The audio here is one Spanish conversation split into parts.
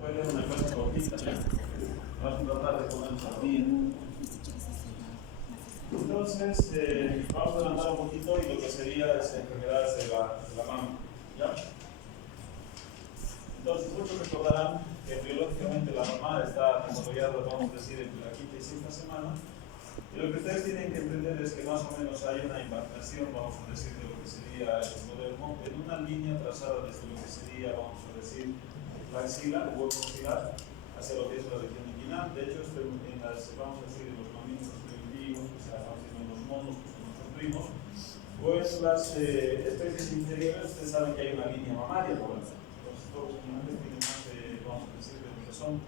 puede una clase cortita, ¿ya? Vamos a tratar de ponernos al día. Entonces, vamos a adelantar un poquito y lo que sería es enfermedades de la mama, ¿ya? Entonces, muchos recordarán que biológicamente la mamá está desarrollada, vamos a decir, entre la quinta y sexta semana. Y lo que ustedes tienen que entender es que más o menos hay una impactación, vamos a decir, de lo que sería el endodermo en una línea trazada desde lo que sería, vamos a decir, la axila, el huevo axilar, hacia lo que es la región inguinal. De hecho, en las, vamos a decir, en los mamíferos primitivos, o sea, vamos a decir, en los monos, que son nuestros primos, o en las especies inferiores, ustedes saben que hay una línea mamaria, por ejemplo. Entonces, todos los animales tienen más, vamos a decir, de lo que son.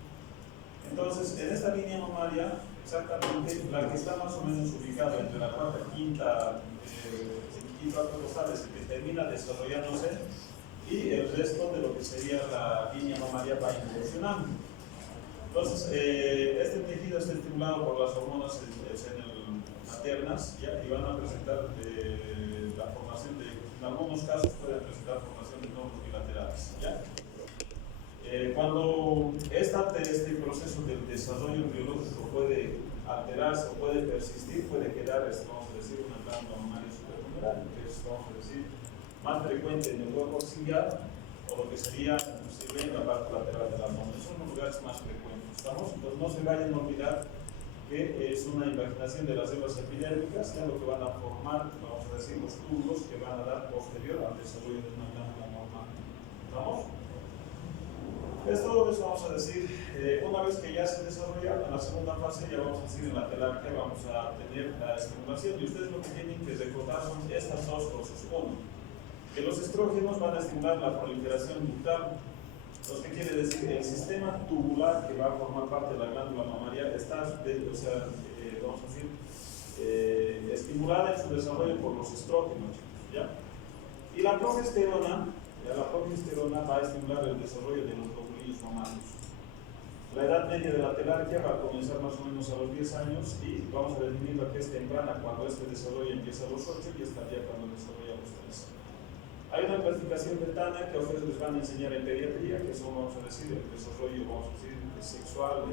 Entonces, en esta línea mamaria, exactamente la que está más o menos ubicada entre la cuarta y quinta, quinto arco costal es el que termina desarrollándose y el resto de lo que sería la línea mamaria va involucionando. Entonces, este tejido está estimulado por las hormonas maternas, ¿ya? Y van a presentar la formación de, en algunos casos pueden presentar formación de nódulos bilaterales, ¿ya? Cuando este proceso del desarrollo biológico puede alterarse o puede persistir, puede quedar, vamos a decir, una glándula mamaria suprarrenal, que es, vamos a decir, más frecuente en el huevo axilar o lo que sería inclusive en la parte lateral de la mama. Son los lugares más frecuentes, ¿estamos? Entonces no se vayan a olvidar que es una invaginación de las células epidérmicas, que es lo que van a formar, vamos a decir, los túbulos que van a dar posterior al desarrollo de una glándula normal. ¿Estamos? Esto vamos a decir, una vez que ya se desarrolla, en la segunda fase ya vamos a decir en la telarquia vamos a tener la estimulación y ustedes lo que tienen que recordar son estas dos cosas. Uno, que los estrógenos van a estimular la proliferación ductal. ¿Qué quiere decir? El sistema tubular que va a formar parte de la glándula mamaria está, vamos a decir, estimulada en su desarrollo por los estrógenos, ¿ya? Y la progesterona va a estimular el desarrollo de los glóbulos mamarios. La edad media de la telarquia va a comenzar más o menos a los 10 años y vamos a definir la que es temprana cuando este desarrollo empieza a los 8 y estaría cuando desarrolla a los 3. Hay una clasificación ventana que a ustedes les van a enseñar en pediatría, que son, vamos a decir, el desarrollo, vamos a decir, sexual,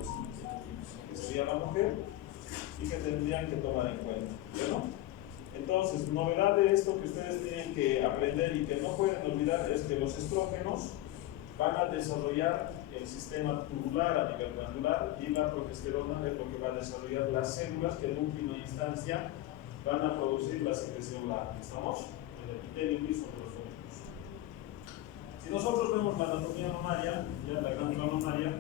que sería la mujer, y que tendrían que tomar en cuenta, ¿no? Entonces, novedad de esto que ustedes tienen que aprender y que no pueden olvidar es que los estrógenos van a desarrollar el sistema tubular a nivel glandular y la progesterona es lo que va a desarrollar las células que en última instancia van a producir la secreción láctea. ¿Estamos? El epitelio liso de los folículos. Si nosotros vemos la anatomía mamaria, ya la glándula mamaria,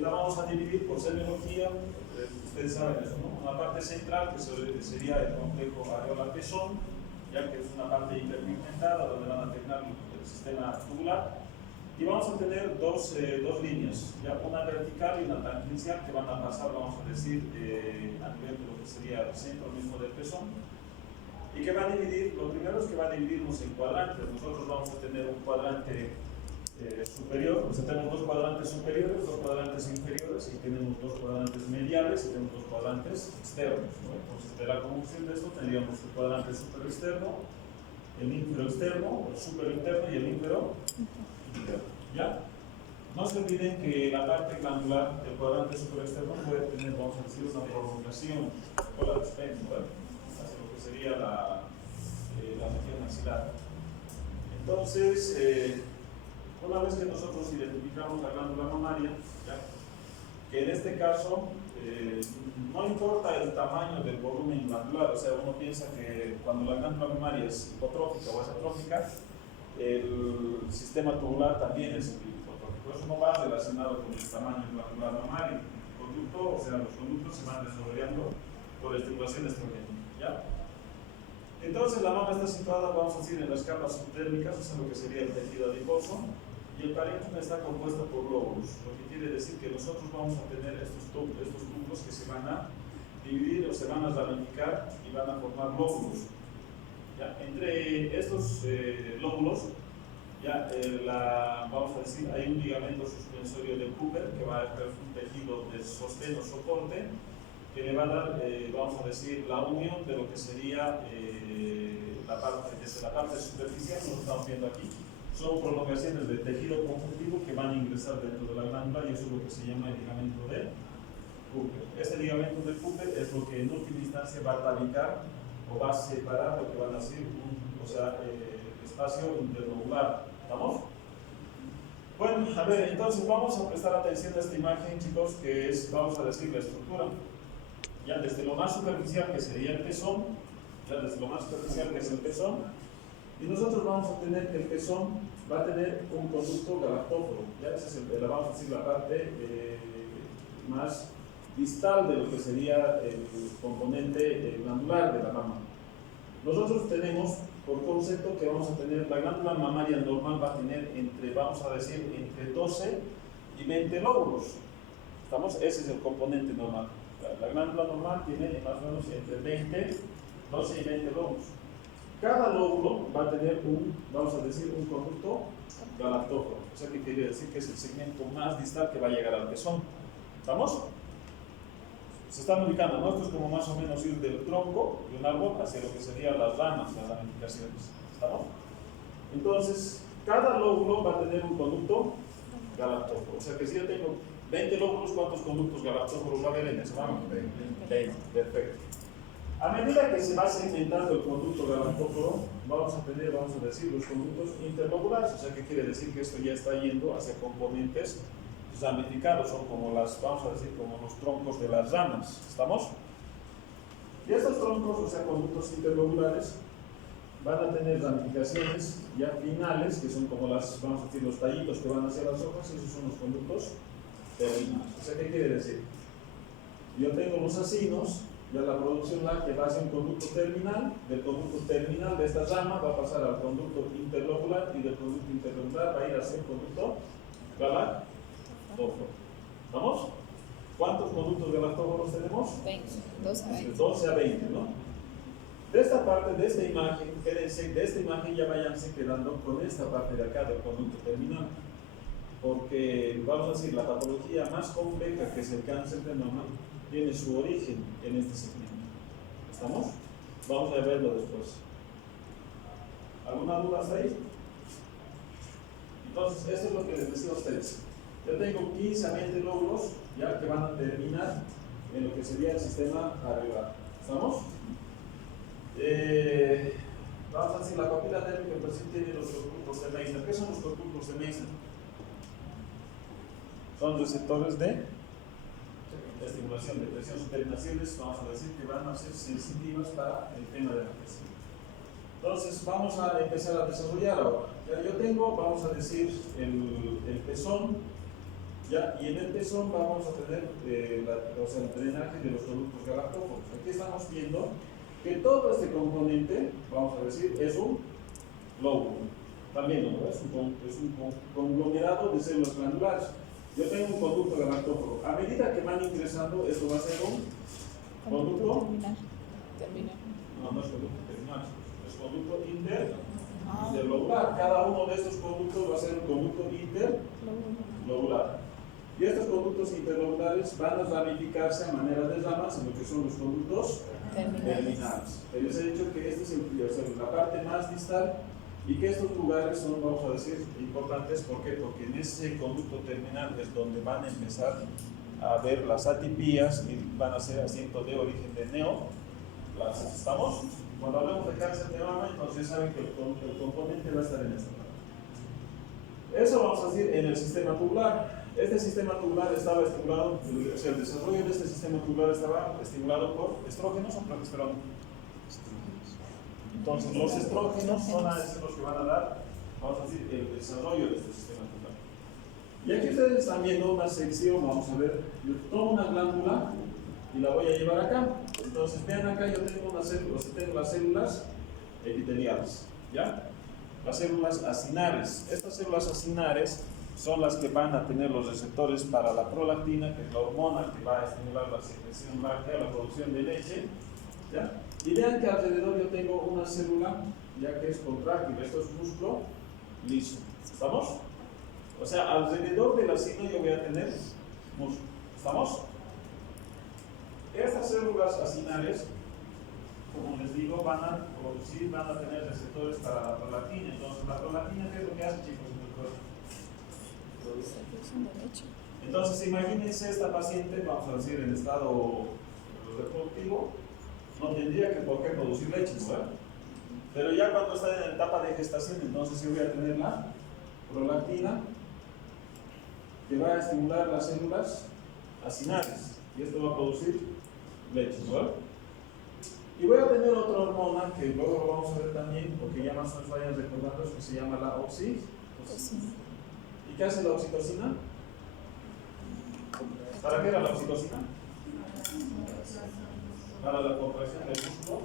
la vamos a dividir por semiología, ustedes saben eso, ¿no? Una parte central que sería el complejo areola-pezón, ya que es una parte hiperpigmentada donde van a tener el sistema tubular, y vamos a tener dos líneas, ya una vertical y una tangencial que van a pasar, vamos a decir, a nivel de lo que sería el centro mismo del pezón, y que va a dividir, lo primero es que va a dividirnos en cuadrantes. Nosotros vamos a tener un cuadrante superior, o sea, tenemos dos cuadrantes superiores, dos cuadrantes inferiores y tenemos dos cuadrantes mediales y tenemos dos cuadrantes externos, ¿no? Entonces, de la conjunción de esto tendríamos el cuadrante superexterno, el ínfero externo, el superinterno y el ínfero interno. ¿Ya? No se olviden que la parte glandular del cuadrante superexterno puede tener, vamos a decir, una prolongación o la despensa, hacia lo que sería la región axilar. Entonces, una vez que nosotros identificamos la glándula mamaria, ¿ya? Que en este caso no importa el tamaño del volumen glandular, o sea, uno piensa que cuando la glándula mamaria es hipotrófica o es atrófica, el sistema tubular también es hipotrófico. Eso no va relacionado con el tamaño glandular mamario. El conducto, o sea, los conductos se van desarrollando por estimulación estrogénica, ¿ya? Entonces la mama está situada, vamos a decir, en las capas subdérmicas, o sea, lo que sería el tejido adiposo, y el parénquima está compuesto por lóbulos, lo que quiere decir que nosotros vamos a tener estos túbulos que se van a dividir o se van a ramificar y van a formar lóbulos. ¿Ya? Entre estos lóbulos, ya, vamos a decir, hay un ligamento suspensorio de Cooper que va a ser un tejido de sostén o soporte que le va a dar, vamos a decir, la unión de lo que sería la parte superficial, como lo estamos viendo aquí, son prolongaciones del tejido conjuntivo que van a ingresar dentro de la glándula y eso es lo que se llama el ligamento de Cooper. Este ligamento de Cooper es lo que en última instancia va a tabicar o va a separar lo que van a ser espacio interlobular. ¿Estamos? Bueno, a ver, entonces vamos a prestar atención a esta imagen, chicos, que es, vamos a decir, la estructura. Ya desde lo más superficial, que sería el pezón, ya desde lo más superficial, que es el pezón, y nosotros vamos a tener que el pezón va a tener un conducto galactóforo. Ya esa es vamos a decir, la parte más distal de lo que sería el componente glandular de la mama. Nosotros tenemos por concepto que vamos a tener, la glándula mamaria normal va a tener vamos a decir, entre 12 y 20 lóbulos. ¿Estamos? Ese es el componente normal. La glándula normal tiene más o menos entre 12 y 20 lóbulos. Cada lóbulo va a tener vamos a decir, un conducto galactóforo. O sea, que quiere decir que es el segmento más distal que va a llegar al pezón. ¿Estamos? Se están ubicando, ¿no? Esto es como más o menos ir del tronco de un árbol hacia lo que serían las ramas, las ramificaciones. ¿Estamos? Entonces, cada lóbulo va a tener un conducto galactóforo. O sea que si yo tengo 20 lóbulos, ¿cuántos conductos galactóforos va a haber en esa rama? 20. Perfecto. A medida que se va segmentando el conducto galactóforo, vamos a decir, los conductos interlobulares. O sea, ¿qué quiere decir? Que esto ya está yendo hacia componentes ramificados, son como vamos a decir, como los troncos de las ramas. ¿Estamos? Y estos troncos, o sea, conductos interlobulares, van a tener ramificaciones ya finales, que son como vamos a decir, los tallitos que van hacia las hojas, y esos son los conductos terminales. O sea, ¿qué quiere decir? Yo tengo los acinos, ya la producción láctea va hacia un conducto terminal, del conducto terminal de esta rama va a pasar al conducto interlobular, y del conducto interlobular va a ir hacia el conducto galactóforo. ¿Vamos? ¿Cuántos conductos galactóforos tenemos? 20, 12 a 20. 12 a 20, ¿no? De esta parte, de esta imagen, quédense, de esta imagen ya váyanse quedando con esta parte de acá del conducto terminal. Porque, vamos a decir, la patología más compleja, que es el cáncer de mama, tiene su origen en este segmento. ¿Estamos? Vamos a verlo después. ¿Alguna duda hasta ahí? Entonces, esto es lo que les decía a ustedes. Yo tengo 15 a 20 lóbulos ya que van a terminar en lo que sería el sistema areolar. ¿Estamos? Vamos a decir, la papila térmica pues sí tiene los conductos de Meissner. ¿Qué son los conductos de Meissner? Son receptores de estimulación de presión, son terminaciones, vamos a decir, que van a ser sensitivas para el tema de la presión. Entonces, vamos a empezar a desarrollar ahora. Ya yo tengo, vamos a decir, el pezón, ¿ya? Y en el pezón vamos a tener el drenaje de los conductos galactóforos. Aquí estamos viendo que todo este componente, vamos a decir, es un lóbulo. También, ¿no? Es un conglomerado de células glandulares. Yo tengo un conducto galactóforo. A medida que van ingresando, esto va a ser un conducto terminal. No es conducto terminal, es conducto interlobular. Cada uno de estos conductos va a ser un conducto interlobular. Y estos conductos interlobulares van a ramificarse a manera de ramas en lo que son los conductos terminales. Les he dicho que esta es la parte más distal y que estos lugares son, vamos a decir, importantes. ¿Por qué? Porque en ese conducto terminal es donde van a empezar a ver las atipías y van a ser asiento de origen de neoplasias. ¿Estamos? Cuando hablamos de cáncer de mama, entonces saben que el componente va a estar en esta parte. Eso vamos a decir en el sistema tubular. Este sistema tubular estaba estimulado, o sea, el desarrollo de este sistema tubular estaba estimulado por estrógenos o progesterona. Entonces, los estrógenos son los que van a dar, vamos a decir, el desarrollo de este sistema tubular. Y aquí ustedes están viendo una sección, vamos a ver, yo tomo una glándula y la voy a llevar acá. Entonces, vean acá, yo tengo unas células, tengo las células epiteliales, ¿ya? Las células acinares. Estas células acinares son las que van a tener los receptores para la prolactina, que es la hormona que va a estimular la secreción láctea, la producción de leche, ¿ya? Y vean que alrededor yo tengo una célula, ya que es contráctil, esto es músculo liso. ¿Estamos? O sea, alrededor del acino yo voy a tener músculo. ¿Estamos? Estas células acinares como les digo, van a tener receptores para la prolactina. Entonces, la prolactina, ¿qué es lo que hace, chicos, en el cuerpo? Secreción de leche. Entonces, imagínense esta paciente, vamos a decir, en estado reproductivo, no tendría que por qué producir leche, ¿verdad? Pero ya cuando está en la etapa de gestación, entonces yo voy a tener la prolactina que va a estimular las células acinales y esto va a producir leche, ¿verdad? Y voy a tener otra hormona que luego lo vamos a ver también, porque ya más o menos vayan recordando, es que se llama la oxitocina. ¿Y qué hace la oxitocina? ¿Para qué era la oxitocina? Para la contracción del músculo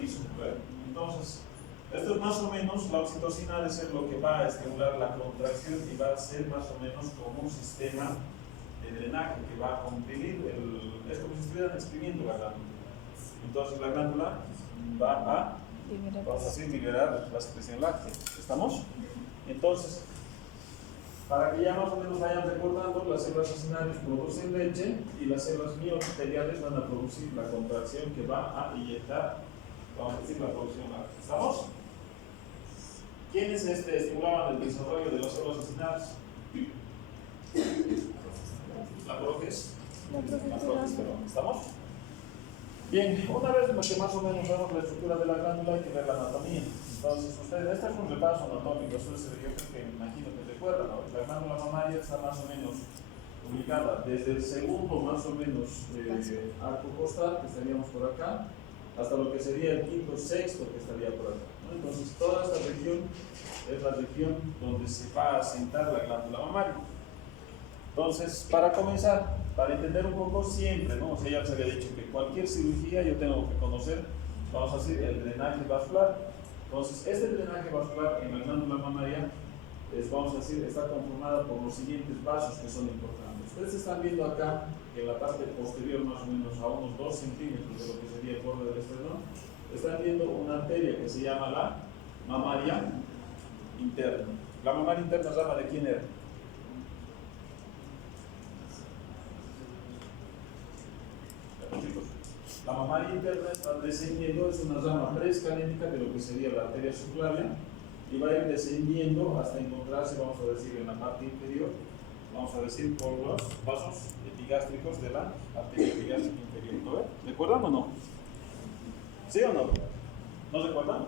liso, ¿verdad? Entonces, esto es más o menos, la oxitocina ha de ser lo que va a estimular la contracción y va a ser más o menos como un sistema de drenaje que va a comprimir, es como si estuvieran exprimiendo la glándula. Entonces la glándula va a, vamos a decir, liberar la secreción láctea. ¿Estamos? Entonces, para que ya más o menos vayan recordando, las células acinales producen leche y las células miofiliales van a producir la contracción que va a inyectar, vamos a decir, la producción láctea. ¿Estamos? ¿Quiénes estimulaban el desarrollo de las células acinales? La progesterona. ¿Estamos? Bien, una vez que más o menos vemos la estructura de la glándula, hay que ver la anatomía. Entonces, ustedes, este es un repaso anatómico, yo creo que me imagino que recuerdan, ¿no? La glándula mamaria está más o menos ubicada desde el segundo, más o menos, arco costal, que estaríamos por acá, hasta lo que sería el quinto, sexto, que estaría por acá, ¿no? Entonces, toda esta región es la región donde se va a asentar la glándula mamaria. Entonces, para comenzar, para entender un poco siempre, ¿no? O sea, ya les había dicho que cualquier cirugía yo tengo que conocer, vamos a decir, el drenaje vascular. Entonces, este drenaje vascular en la glándula mamaria vamos a decir, está conformada por los siguientes vasos que son importantes. Ustedes están viendo acá que en la parte posterior, más o menos a unos 2 centímetros de lo que sería el borde del esternón, están viendo una arteria que se llama la mamaria interna. La mamaria interna, ¿rama de quién era? Chicos, la mamaria interna está descendiendo, es una rama preescalénica de lo que sería la arteria subclavia y va a ir descendiendo hasta encontrarse, vamos a decir, en la parte inferior, vamos a decir, por los vasos epigástricos de la arteria epigástrica inferior. ¿No ven? ¿Recuerdan o no? ¿Sí o no? ¿No recuerdan?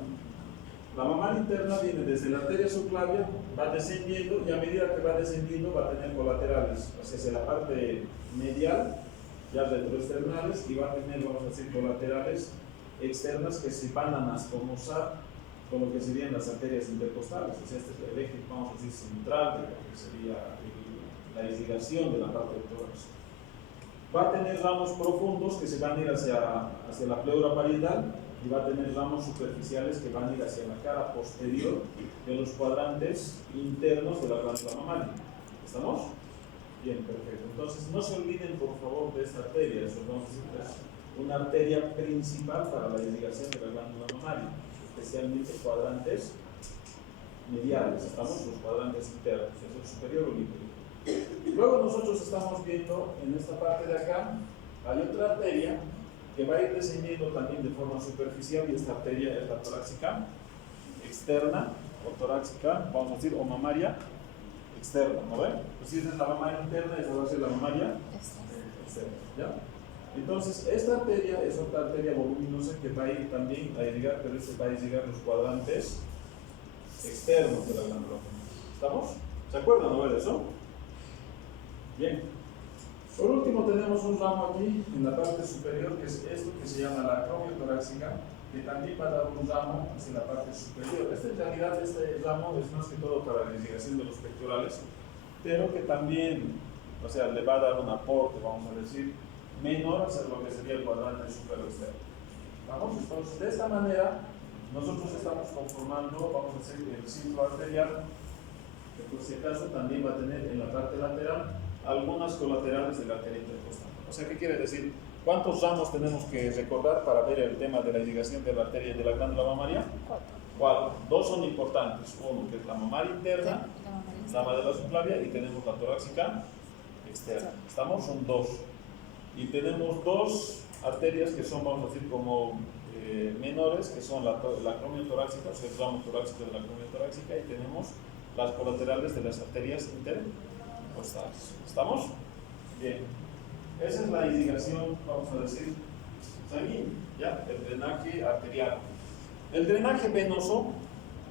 La mamaria interna viene desde la arteria subclavia, va descendiendo y a medida que va descendiendo va a tener colaterales hacia la parte medial, ya retroesternales, y va a tener, vamos a decir, colaterales externas que se van a anastomosar con lo que serían las arterias intercostales. O sea, este es el eje, vamos a decir, central de lo que sería la irrigación de la parte del tórax. Va a tener ramos profundos que se van a ir hacia la pleura parietal y va a tener ramos superficiales que van a ir hacia la cara posterior de los cuadrantes internos de la glándula mamaria. ¿Estamos? Bien, perfecto. Entonces, no se olviden, por favor, de esta arteria. Eso vamos a decir que es una arteria principal para la irrigación de la glándula mamaria, especialmente cuadrantes mediales. Estamos los cuadrantes internos, es el superior o el inferior. Luego nosotros estamos viendo en esta parte de acá, hay otra arteria que va a ir descendiendo también de forma superficial y esta arteria es la torácica externa o torácica, vamos a decir, o mamaria externa, ¿no ven? Pues si esa es la mamaria interna, esa va a ser la mamaria externa, ¿ya? Entonces, esta arteria es otra arteria voluminosa que va a ir también a irrigar, pero este va a irrigar los cuadrantes externos de la glándula. ¿Estamos? ¿Se acuerdan, no de eso? Bien. Por último, tenemos un ramo aquí en la parte superior, que es esto que se llama la acromio torácica, que también va a dar un ramo hacia la parte superior. En realidad, este ramo es más que todo para la irrigación de los pectorales, pero que también, o sea, le va a dar un aporte, vamos a decir, menor hacia lo que sería el cuadrante superior externo. ¿Vamos? Entonces, de esta manera, nosotros estamos conformando, vamos a decir, el ciclo arterial, que por si acaso también va a tener en la parte lateral algunas colaterales de la arteria intercostal. O sea, ¿qué quiere decir? ¿Cuántos ramos tenemos que recordar para ver el tema de la irrigación de la arteria y de la glándula mamaria? 4. 2 son importantes. Uno, que es la mamaria interna, la de la subclavia, y tenemos la torácica externa. ¿Estamos? Son 2. Y tenemos 2 arterias que son, vamos a decir, como menores, que son la acromiotorácica, o sea, el ramo torácico de la acromiotorácica, y tenemos las colaterales de las arterias intercostales. ¿Estamos? Bien. Esa es la indicación, vamos a decir, sanguínea, ¿ya? El drenaje arterial. El drenaje venoso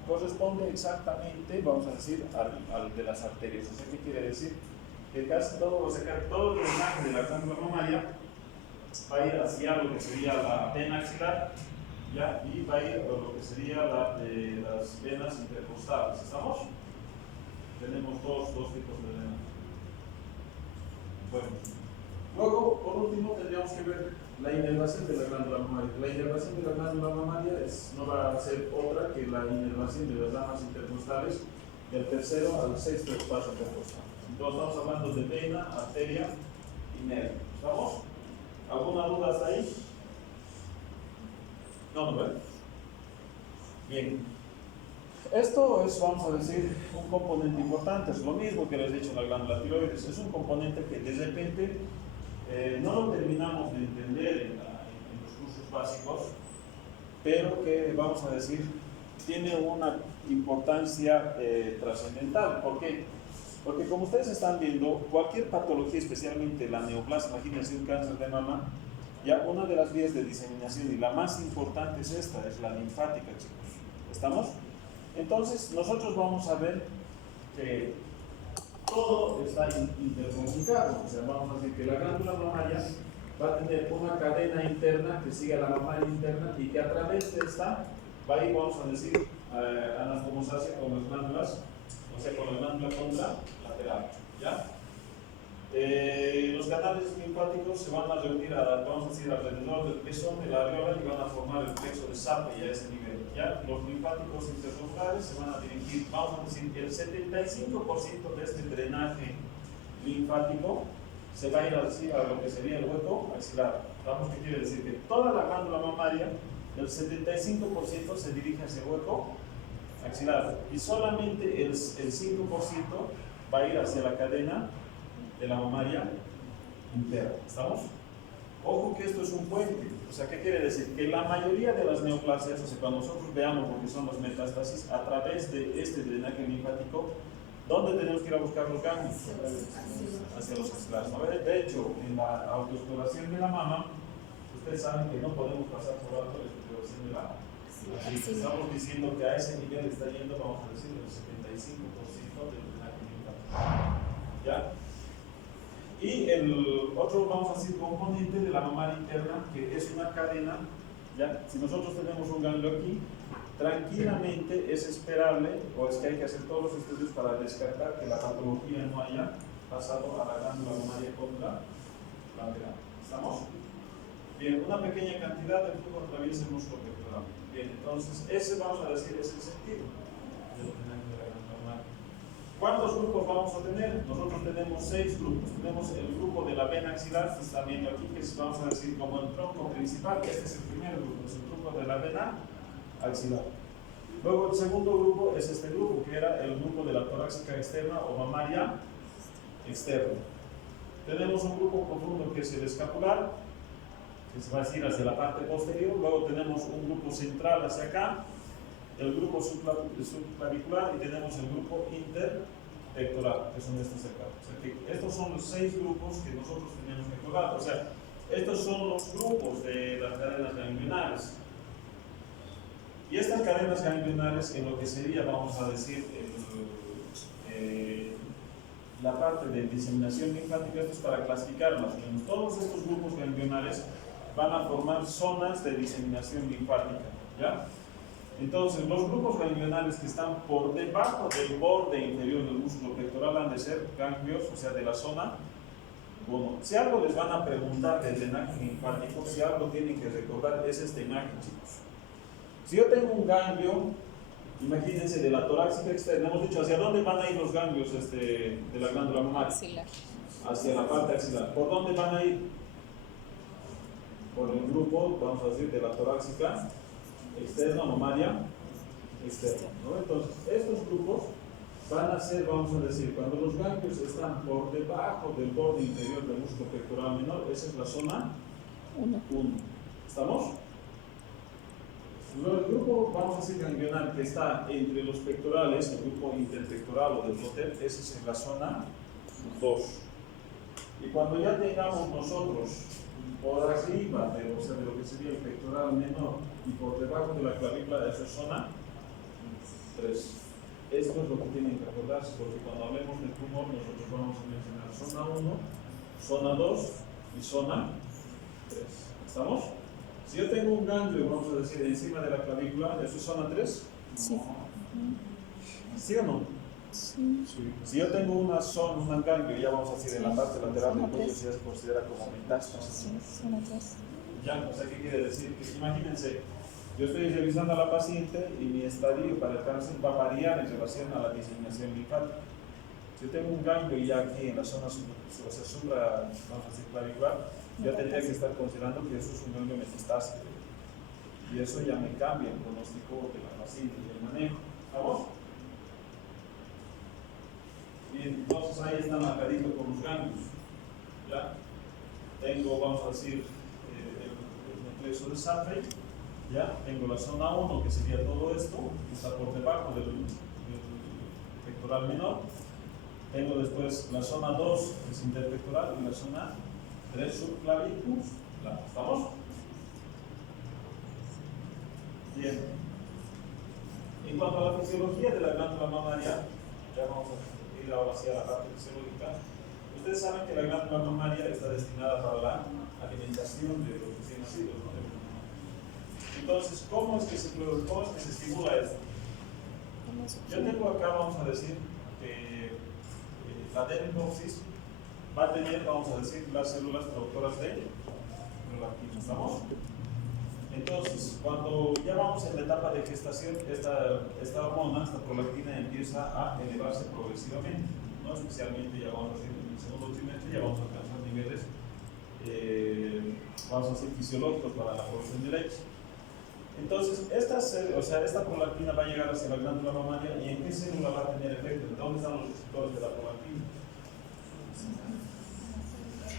corresponde exactamente, vamos a decir, al de las arterias. O sea, ¿qué quiere decir? Que casi todo, o sea, que todo el drenaje de la glándula mamaria va a ir hacia lo que sería la vena axilar, ¿ya? Y va a ir a lo que sería las venas intercostales. ¿Estamos? Tenemos dos tipos de venas. Bueno, luego, por último, tendríamos que ver la inervación de la glándula mamaria. La inervación de la glándula mamaria no va a ser otra que la inervación de las ramas intercostales del tercero al sexto espacio intercostal. Entonces, estamos hablando de vena, arteria y nervio. ¿Estamos? ¿Alguna duda hasta ahí? No, ¿verdad? Bien. Esto es, vamos a decir, un componente importante. Es lo mismo que les he dicho en la glándula tiroides. Es un componente que de repente no lo terminamos de entender en los cursos básicos, pero que, vamos a decir, tiene una importancia trascendental. ¿Por qué? Porque como ustedes están viendo, cualquier patología, especialmente la neoplasia, imagínense un cáncer de mama, ya una de las vías de diseminación y la más importante es esta, es la linfática, chicos. ¿Estamos? Entonces, nosotros vamos a ver que todo está intercomunicado. O sea, vamos a decir que la glándula mamaria va a tener una cadena interna que sigue a la mamaria interna y que a través de esta va a ir, vamos a decir, anastomosacia con las glándulas, o sea, con la glándula contralateral, ¿ya? Los canales linfáticos se van a reunir, vamos a decir, alrededor del pezón de la areola y van a formar el plexo de Sape a ese nivel, ¿ya? Los linfáticos interroculares se van a dirigir, vamos a decir, el 75% de este drenaje linfático se va a ir así a lo que sería el hueco axilar. Vamos, ¿qué quiere decir? Que toda la glándula mamaria, el 75% se dirige hacia el hueco axilar y solamente el 5% va a ir hacia la cadena de la mamaria interna. ¿Estamos? Ojo que esto es un puente. O sea, ¿qué quiere decir? Que la mayoría de las neoplasias, o sea, cuando nosotros veamos lo que son las metástasis, a través de este drenaje linfático, ¿dónde tenemos que ir a buscar los ganglios? Hacia los axilares. De hecho, en la autoexploración de la mama, ustedes saben que no podemos pasar por alto la exploración de la mama. Así estamos diciendo que a ese nivel está yendo, vamos a decir, el 75% del drenaje linfático. ¿Ya? Y el otro, vamos a decir, componente de la mamaria interna, que es una cadena, ¿ya? Si nosotros tenemos un ganglio aquí, tranquilamente es esperable, o es que hay que hacer todos los estudios para descartar que la patología no haya pasado a la glándula mamaria contralateral. ¿Estamos? Bien, una pequeña cantidad de flujo atraviesa el músculo pectoral. Bien, entonces, ese, vamos a decir, es el sentido de lo que hay de la glándula mamaria. ¿Cuántos grupos vamos a tener? Nosotros tenemos 6 grupos. Tenemos el grupo de la vena axilar, que está viendo aquí, que es, vamos a decir, como el tronco principal. Este es el primer grupo, es el grupo de la vena axilar. Luego el segundo grupo es este grupo, que era el grupo de la torácica externa o mamaria externa. Tenemos un grupo profundo que es el escapular, que se va a decir hacia la parte posterior. Luego tenemos un grupo central hacia acá, el grupo subclavicular, y tenemos el grupo interpectoral, que son estos acá. O sea que estos son los 6 grupos que nosotros tenemos que explorar. O sea, estos son los grupos de las cadenas ganglionares. Y estas cadenas ganglionares, en lo que sería, vamos a decir, la parte de diseminación linfática, esto es para clasificarlas. Todos estos grupos ganglionares van a formar zonas de diseminación linfática, ¿ya? Entonces, los grupos ganglionares que están por debajo del borde inferior del músculo pectoral han de ser ganglios, o sea, de la zona 1. Si algo les van a preguntar del drenaje linfático, si algo tienen que recordar, es esta imagen, chicos. Si yo tengo un ganglio, imagínense, de la torácica externa, hemos dicho, ¿hacia dónde van a ir los ganglios de la glándula mamaria? Axilar. Hacia la parte axilar. ¿Por dónde van a ir? Por el grupo, vamos a decir, de la torácica externa, mamaria externa, ¿no? Entonces, estos grupos van a ser, vamos a decir, cuando los ganglios están por debajo del borde inferior del músculo pectoral menor, esa es la zona 1. 1. ¿Estamos? Luego, el grupo, vamos a decir ganglional, que está entre los pectorales, el grupo interpectoral o de Flotter, ese es en la zona 2. Y cuando ya tengamos nosotros por arriba de, o sea, de lo que sería el pectoral menor y por debajo de la clavícula, eso es zona 3. Esto es lo que tienen que acordarse, porque cuando hablemos del tumor, nosotros vamos a mencionar zona 1, zona 2 y zona 3. ¿Estamos? Si yo tengo un ganglio, vamos a decir, encima de la clavícula, ¿eso es zona 3? Sí. ¿Sí o no? Sí. Si yo tengo un ganglio, ya vamos a decir, en la parte lateral del cuello, si ya se considera como metástasis. Sí, zona 3. Ya, o sea, ¿qué quiere decir? Que imagínense, yo estoy revisando a la paciente y mi estadio para el cáncer va a variar en relación a la diseminación linfática. Si yo tengo un ganglio ya aquí en la zona supra, vamos a decir, clavicular, ya tendría que estar considerando que eso es un ganglio metastásico. Y eso ya me cambia el pronóstico de la paciente y el manejo. ¿Vamos? Bien, entonces ahí está marcadito con los ganglios. ¿Ya? Tengo, vamos a decir, el nucleo de Safre. ¿Ya? Tengo la zona 1, que sería todo esto, que está por debajo del pectoral menor. Tengo después la zona 2, que es interpectoral, y la zona 3 subclavículas. ¿Estamos? Bien. En cuanto a la fisiología de la glándula mamaria, ya vamos a ir ahora hacia la parte fisiológica. Ustedes saben que la glándula mamaria está destinada para la alimentación de los recién nacidos, ¿no? Entonces, ¿cómo es que se estimula esto? Yo tengo acá, vamos a decir, que la adenomyosis va a tener, vamos a decir, las células productoras de prolactina. ¿Estamos? Entonces, cuando ya vamos en la etapa de gestación, esta hormona, esta prolactina, empieza a elevarse progresivamente, ¿no? Especialmente ya vamos a decir, en el segundo trimestre ya vamos a alcanzar niveles, vamos a decir, fisiológicos para la producción de leche. Entonces, esta prolactina va a llegar hacia la glándula mamaria, ¿y en qué célula va a tener efecto? ¿Dónde están los receptores de la prolactina?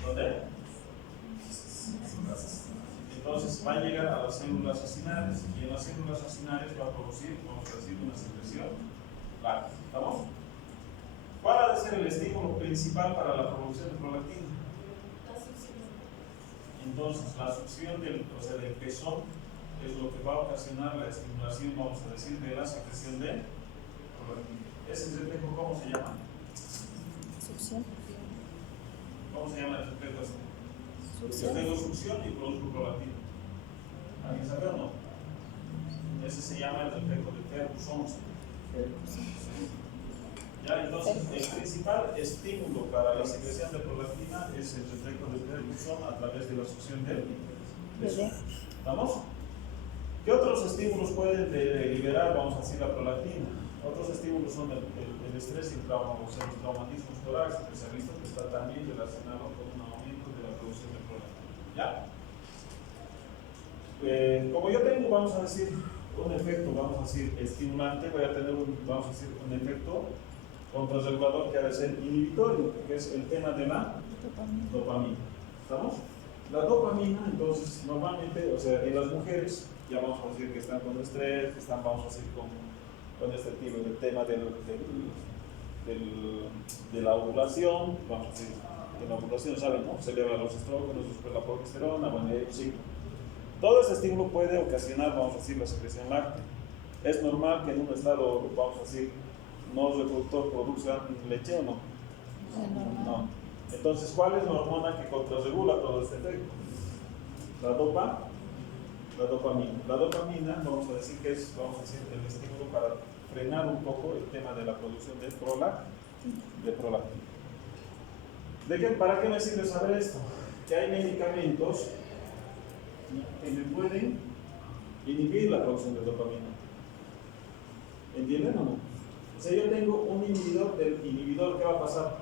¿Dónde? Entonces va a llegar a las células acinares, y en las células acinares va a producir, vamos a decir, una secreción láctea. ¿Estamos? ¿Cuál ha de ser el estímulo principal para la producción de prolactina? Entonces, la succión del pezón es lo que va a ocasionar la estimulación, vamos a decir, de la secreción de prolactina. ¿Ese reflejo cómo se llama? Succión. ¿Cómo se llama el reflejo este? Yo Succión. tengo succión y produzco prolactina. ¿Alguien sabe o no? Ese se llama el reflejo de Ferguson. Ya, entonces, el principal estímulo para la secreción de prolactina es el reflejo de Ferguson a través de la succión del pezón. ¿Vamos? ¿Qué otros estímulos pueden liberar, vamos a decir, la prolactina? Otros estímulos son el estrés y el trauma, o sea, los traumatismos torácicos, que se ha visto que está también relacionado con un aumento de la producción de prolactina. ¿Ya? Como yo tengo, vamos a decir, un efecto, vamos a decir, estimulante, voy a tener vamos a decir, un efecto contrarregulador que ha de ser inhibitorio, que es el tema de la dopamina. ¿Estamos? La dopamina, entonces, normalmente, o sea, en las mujeres, ya vamos a decir que están con estrés, que están, vamos a decir, con este tipo de tema de la ovulación, vamos a decir, en la ovulación, ¿saben? ¿No? Se elevan los estrógenos, después la progesterona, bueno, sí. Todo ese estímulo puede ocasionar, vamos a decir, la secreción láctea. Es normal que en un estado, vamos a decir, no reproductor produzcan leche o no. No. Entonces, ¿cuál es la hormona que contrarregula todo este efecto? La dopamina. La dopamina, vamos a decir que es, vamos a decir, el estímulo para frenar un poco el tema de la producción de prolactina. ¿Para qué me sirve saber esto? Que hay medicamentos que me pueden inhibir la producción de dopamina. ¿Entienden o no? O sea, yo tengo un inhibidor del inhibidor, ¿qué va a pasar?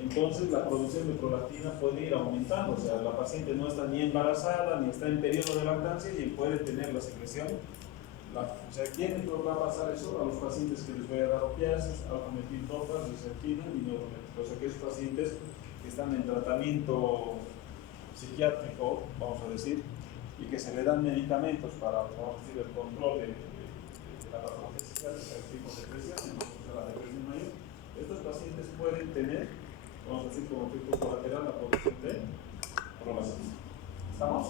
Entonces la producción de prolactina puede ir aumentando, o sea, la paciente no está ni embarazada, ni está en periodo de lactancia y puede tener la secreción. O sea, ¿quién va a pasar eso? A los pacientes que les voy a dar opiáceos, alfametildopa, riserpina y neuroleptina. O sea, que esos pacientes que están en tratamiento psiquiátrico, vamos a decir, y que se le dan medicamentos para, vamos a decir, el control de la patología psiquiátrica, el tipo de depresión, entonces la depresión mayor, estos pacientes pueden tener, vamos a decir, como efecto colateral la producción de prolactina. ¿Estamos?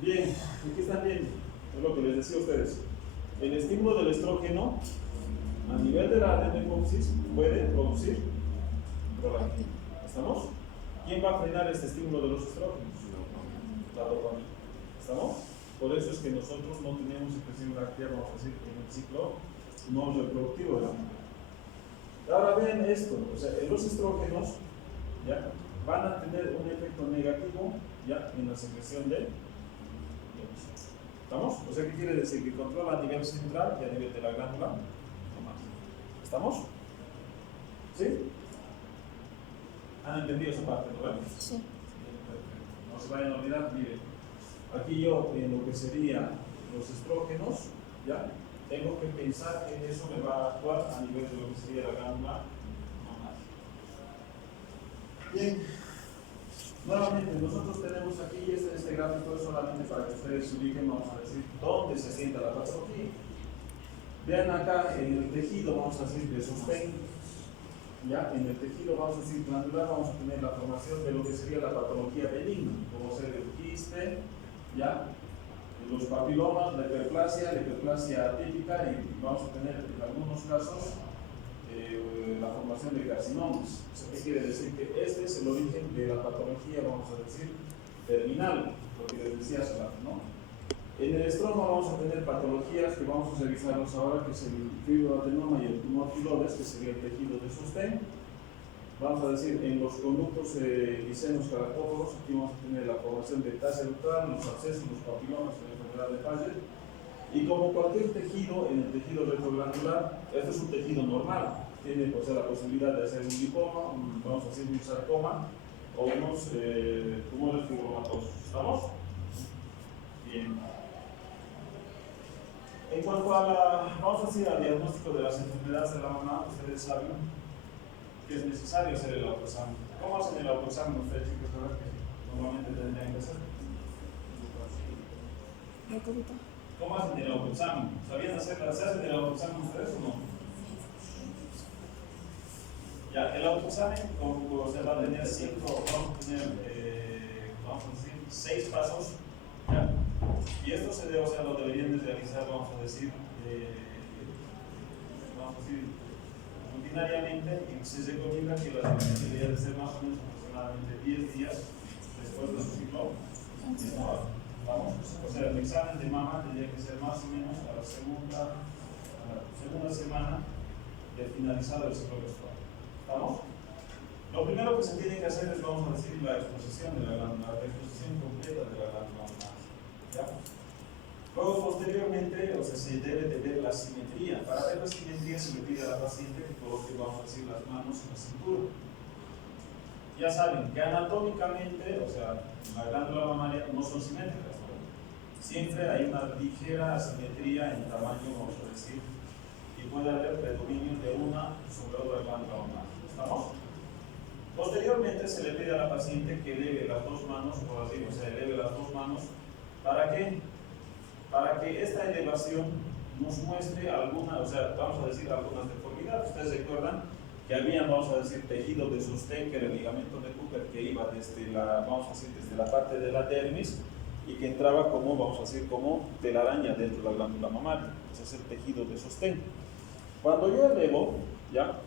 Bien, aquí están viendo, es lo que les decía a ustedes. El estímulo del estrógeno a nivel de la adenohipófisis puede producir prolactina. ¿Estamos? ¿Quién va a frenar este estímulo de los estrógenos? La dopamina. ¿Estamos? Por eso es que nosotros no tenemos secreción láctea, vamos a decir, en el ciclo no reproductivo de la mujer. Ahora vean esto, o sea, los estrógenos ¿ya? Van a tener un efecto negativo ¿ya? En la secreción de ¿estamos? O sea, ¿qué quiere decir? Que controla a nivel central y a nivel de la glándula mamaria. ¿Estamos? ¿Sí? ¿Han entendido esa parte, no? Sí. No se vayan a olvidar, miren. Aquí yo, en lo que sería los estrógenos, ¿ya? Tengo que pensar que eso me va a actuar a nivel de lo que sería la glándula mamaria. Bien. Nuevamente, nosotros tenemos aquí este gráfico es solamente para que ustedes se ubiquen, vamos a decir, dónde se sienta la patología. Vean acá en el tejido, vamos a decir, de sostén, ya en el tejido, vamos a decir, glandular, vamos a tener la formación de lo que sería la patología benigna, como ser el quiste, ya, los papilomas, la hiperplasia atípica y vamos a tener en algunos casos la formación de carcinomas. ¿Qué quiere decir? Que este es el origen de la patología, vamos a decir, terminal, lo que les decía hace rato, ¿no? En el estroma vamos a tener patologías que vamos a revisarlos ahora, que es el fibroadenoma y el tumor pilodes, que sería el tejido de sostén. Vamos a decir, en los conductos licenos caractóforos, aquí vamos a tener la formación de tasa eructal, los abscesos, los papilomas, la enfermedad de Paget. Y como cualquier tejido, en el tejido retroglandular, este es un tejido normal, tiene pues, la posibilidad de hacer un lipoma, vamos a decir un sarcoma o unos tumores fibromatosos. ¿Estamos? Bien. En cuanto a vamos a decir, al diagnóstico de las enfermedades de la mamá, ustedes saben que es necesario hacer el autoexamen. ¿Cómo hacen el autoexamen ustedes, chicos? ¿Verdad que normalmente tendrían que hacer? ¿Cómo hacen el autoexamen? ¿Sabían hacerlo? ¿Se hacen el autoexamen ustedes o no? Ya, el autoexamen, como se va a tener vamos a tener, vamos a decir, 6 pasos, ¿ya? Y esto se debe, o sea, lo deberían de realizar, vamos a decir, rutinariamente, y se recomienda que la paciente debería de ser más o menos aproximadamente 10 días después de su ciclo menstrual. Vamos, o sea, el examen de mama tendría que ser más o menos a la segunda semana de finalizado el ciclo menstrual. ¿Estamos? Lo primero que se tiene que hacer es, vamos a decir, la exposición de la glándula, la exposición completa de la glándula mamaria. ¿Ya? Luego, posteriormente, o sea, se debe de ver la simetría. Para ver la simetría se le pide a la paciente que coloque, vamos a decir, las manos en la cintura. Ya saben que anatómicamente, o sea, la glándula mamaria no son simétricas, ¿no? Siempre hay una ligera asimetría en tamaño, vamos a decir, y puede haber predominio de una sobre otra glándula mamaria. ¿Estamos? Posteriormente se le pide a la paciente que eleve las dos manos, por así, o sea, eleve las dos manos. ¿Para qué? Para que esta elevación nos muestre alguna, o sea, vamos a decir algunas deformidades. Ustedes recuerdan que había, vamos a decir, tejido de sostén, que era el ligamento de Cooper, que iba desde la, vamos a decir, desde la parte de la dermis y que entraba como, vamos a decir, como telaraña dentro de la glándula mamaria. Ese es el tejido de sostén. Cuando yo elevo, ¿ya?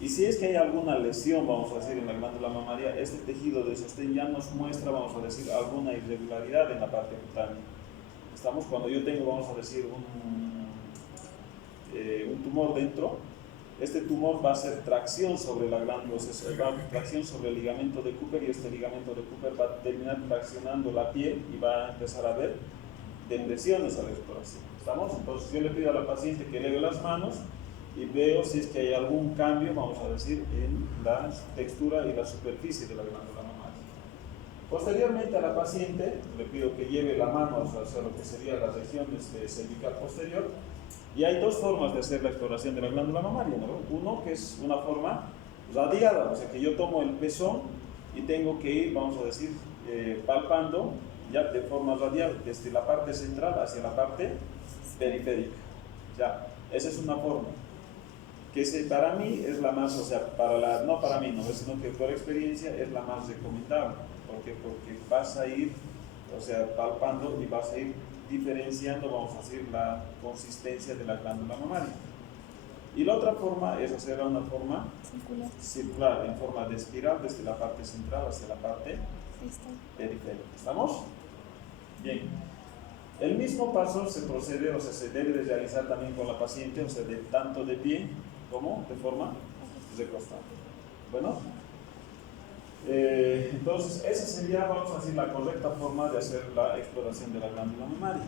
Y si es que hay alguna lesión, vamos a decir, en la glándula mamaria, este tejido de sostén ya nos muestra, vamos a decir, alguna irregularidad en la parte cutánea. Estamos cuando yo tengo, vamos a decir, un tumor dentro, este tumor va a hacer tracción sobre la glándula, o sea, va a hacer tracción sobre el ligamento de Cooper y este ligamento de Cooper va a terminar traccionando la piel y va a empezar a ver depresiones a la exploración. ¿Estamos? Entonces yo le pido a la paciente que eleve las manos y veo si es que hay algún cambio, vamos a decir, en la textura y la superficie de la glándula mamaria. Posteriormente a la paciente le pido que lleve la mano hacia lo que sería la región cervical posterior, y hay dos formas de hacer la exploración de la glándula mamaria, ¿no? Uno que es una forma radiada, o sea que yo tomo el pezón y tengo que ir, vamos a decir, palpando ya de forma radial desde la parte central hacia la parte periférica. Ya, esa es una forma que para mí es la más, o sea, no para mí, no, sino que por experiencia es la más recomendable. ¿Por qué? Porque vas a ir, o sea, palpando y vas a ir diferenciando, vamos a decir, la consistencia de la glándula mamaria. Y la otra forma es hacerla una forma circular, en forma de espiral, desde la parte central hacia la parte periférica. ¿Estamos? Bien. El mismo paso se procede, o sea, se debe de realizar también con la paciente, o sea, tanto de pie como de forma recostada. Bueno, entonces esa sería, vamos a decir, la correcta forma de hacer la exploración de la glándula mamaria.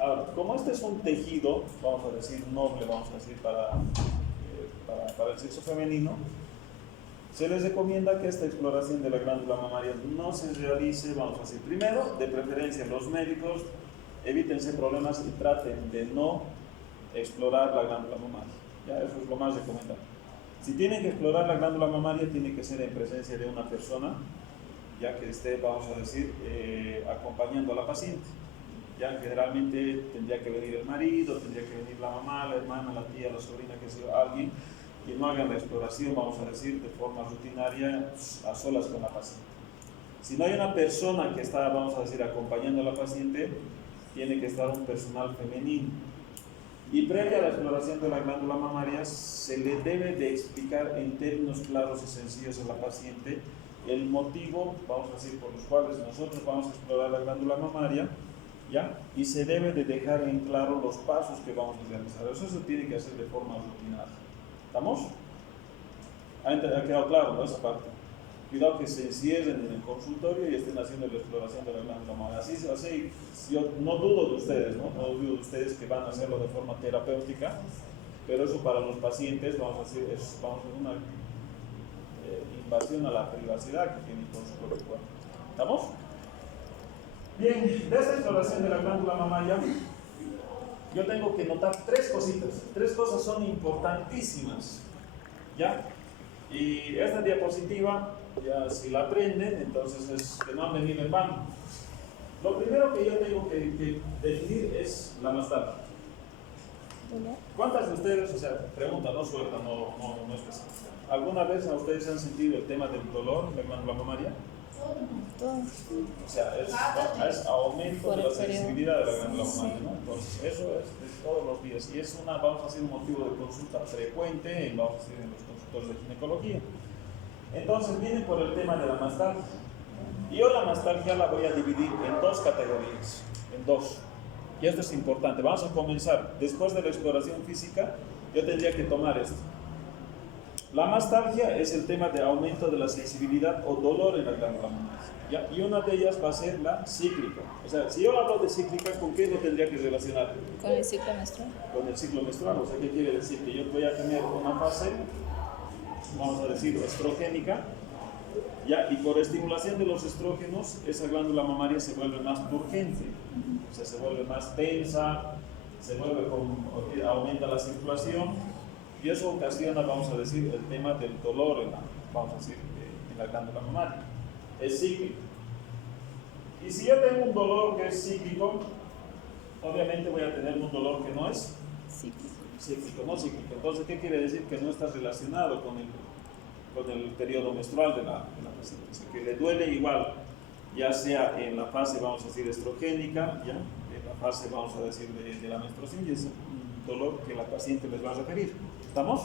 Ahora, como este es un tejido, vamos a decir, noble, vamos a decir, para el sexo femenino, se les recomienda que esta exploración de la glándula mamaria no se realice, vamos a decir, primero, de preferencia los médicos, evítense problemas y traten de no explorar la glándula mamaria. Ya, eso es lo más recomendable. Si tienen que explorar la glándula mamaria, tiene que ser en presencia de una persona, ya que esté, vamos a decir, acompañando a la paciente. Ya generalmente tendría que venir el marido, tendría que venir la mamá, la hermana, la tía, la sobrina, que sea alguien que no hagan la exploración, vamos a decir, de forma rutinaria, a solas con la paciente. Si no hay una persona que está, vamos a decir, acompañando a la paciente, tiene que estar un personal femenino. Y previa a la exploración de la glándula mamaria, se le debe de explicar en términos claros y sencillos a la paciente el motivo, vamos a decir, por los cuales nosotros vamos a explorar la glándula mamaria, ¿ya? Y se debe de dejar en claro los pasos que vamos a realizar. Eso se tiene que hacer de forma rutinaria. ¿Estamos? ¿Ha quedado claro, no, esa parte? Cuidado que se encierren en el consultorio y estén haciendo la exploración de la glándula mamaria. Así, yo no dudo de ustedes, ¿no? No dudo de ustedes que van a hacerlo de forma terapéutica, pero eso para los pacientes, vamos a decir, es una invasión a la privacidad que tiene con su propio cuerpo. ¿Estamos? Bien, de esta exploración de la glándula mamaria, yo tengo que notar tres cositas. Tres cosas son importantísimas, ¿ya? Y esta diapositiva, ya si la aprenden, entonces es que no han venido en vano. Lo primero que yo tengo que definir es la mastalgia. ¿Cuántas de ustedes, o sea, pregunta, no suelta, no específica, alguna vez a ustedes han sentido el tema del dolor en la glándula mamaria? O sea, es aumento de la sensibilidad de la glándula mamaria, ¿no? Entonces, eso es de todos los días y es vamos a decir, un motivo de consulta frecuente vamos a decir, en los consultorios de ginecología. Entonces, viene por el tema de la mastalgia. Y yo la mastalgia la voy a dividir en dos categorías, en dos. Y esto es importante. Vamos a comenzar. Después de la exploración física, yo tendría que tomar esto. La mastalgia es el tema de aumento de la sensibilidad o dolor en la glándula mamaria, ¿ya? Y una de ellas va a ser la cíclica. O sea, si yo hablo de cíclica, ¿con qué lo tendría que relacionar? Con el ciclo menstrual. Con el ciclo menstrual. O sea, ¿qué quiere decir? Que yo voy a tener una fase, vamos a decir, estrogénica, ¿ya? Y por estimulación de los estrógenos, esa glándula mamaria se vuelve más turgente, o sea, se vuelve más tensa, aumenta la circulación. Y eso ocasiona, vamos a decir, el tema del dolor en la glándula mamaria. Es cíclico. Y si yo tengo un dolor que es cíclico, obviamente voy a tener un dolor que no es cíclico, no cíclico. Entonces, ¿qué quiere decir? Que no está relacionado con el periodo menstrual de la paciente. O sea, que le duele igual, ya sea en la fase, vamos a decir, estrogénica, ya en la fase, vamos a decir, de la menstruación, y es un dolor que la paciente les va a referir. ¿Estamos?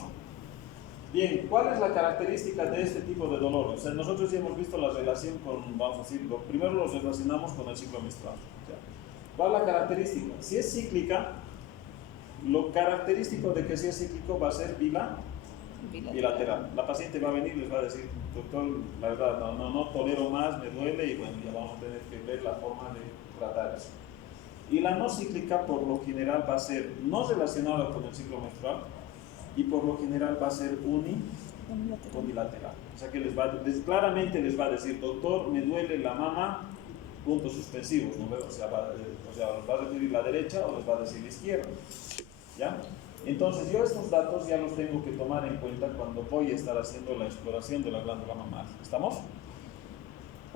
Bien, ¿cuál es la característica de este tipo de dolor? O sea, nosotros ya hemos visto la relación con, vamos a decir, primero los relacionamos con el ciclo menstrual. ¿Ya? ¿Cuál es la característica? Si es cíclica, lo característico de que sea cíclico va a ser bilateral. La paciente va a venir y les va a decir, doctor, la verdad, no tolero más, me duele, y bueno, ya vamos a tener que ver la forma de tratar eso. Y la no cíclica, por lo general, va a ser no relacionada con el ciclo menstrual, y por lo general va a ser unilateral. O sea que claramente les va a decir, doctor, me duele la mama, puntos suspensivos, ¿no? O sea, les va a referir la derecha o les va a decir la izquierda. ¿Ya? Entonces yo estos datos ya los tengo que tomar en cuenta cuando voy a estar haciendo la exploración de la glándula mamaria. ¿Estamos?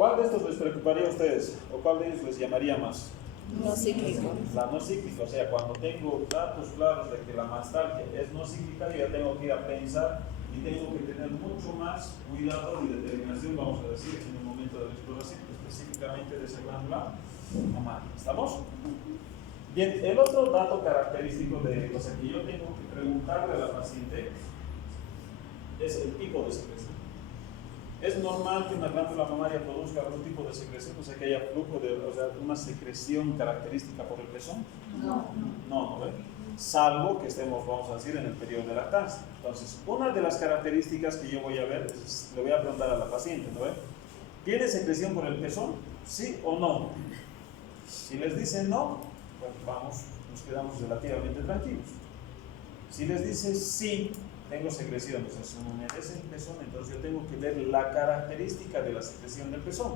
¿Cuál de estos les preocuparía a ustedes? ¿O cuál de ellos les llamaría más? No cíclico. La no cíclica, o sea, cuando tengo datos claros de que la mastalgia es no cíclica, yo ya tengo que ir a pensar y tengo que tener mucho más cuidado y determinación, vamos a decir, en el momento de la exploración, específicamente de esa glándula mamaria. ¿Estamos? Bien, el otro dato característico de, o sea, que yo tengo que preguntarle a la paciente es el tipo de secreción. ¿Es normal que una glándula mamaria produzca algún tipo de secreción? O sea, que haya flujo de, o sea, una secreción característica por el pezón. No. No, ¿ve? Salvo que estemos, vamos a decir, en el periodo de lactancia. Entonces, una de las características que yo voy a ver, le voy a preguntar a la paciente, ¿no ve? ¿Tiene secreción por el pezón? ¿Sí o no? Si les dicen no, pues vamos, nos quedamos relativamente tranquilos. Si les dice sí, tengo secreción, o sea, si me humedece el pezón, entonces yo tengo que ver la característica de la secreción del pezón.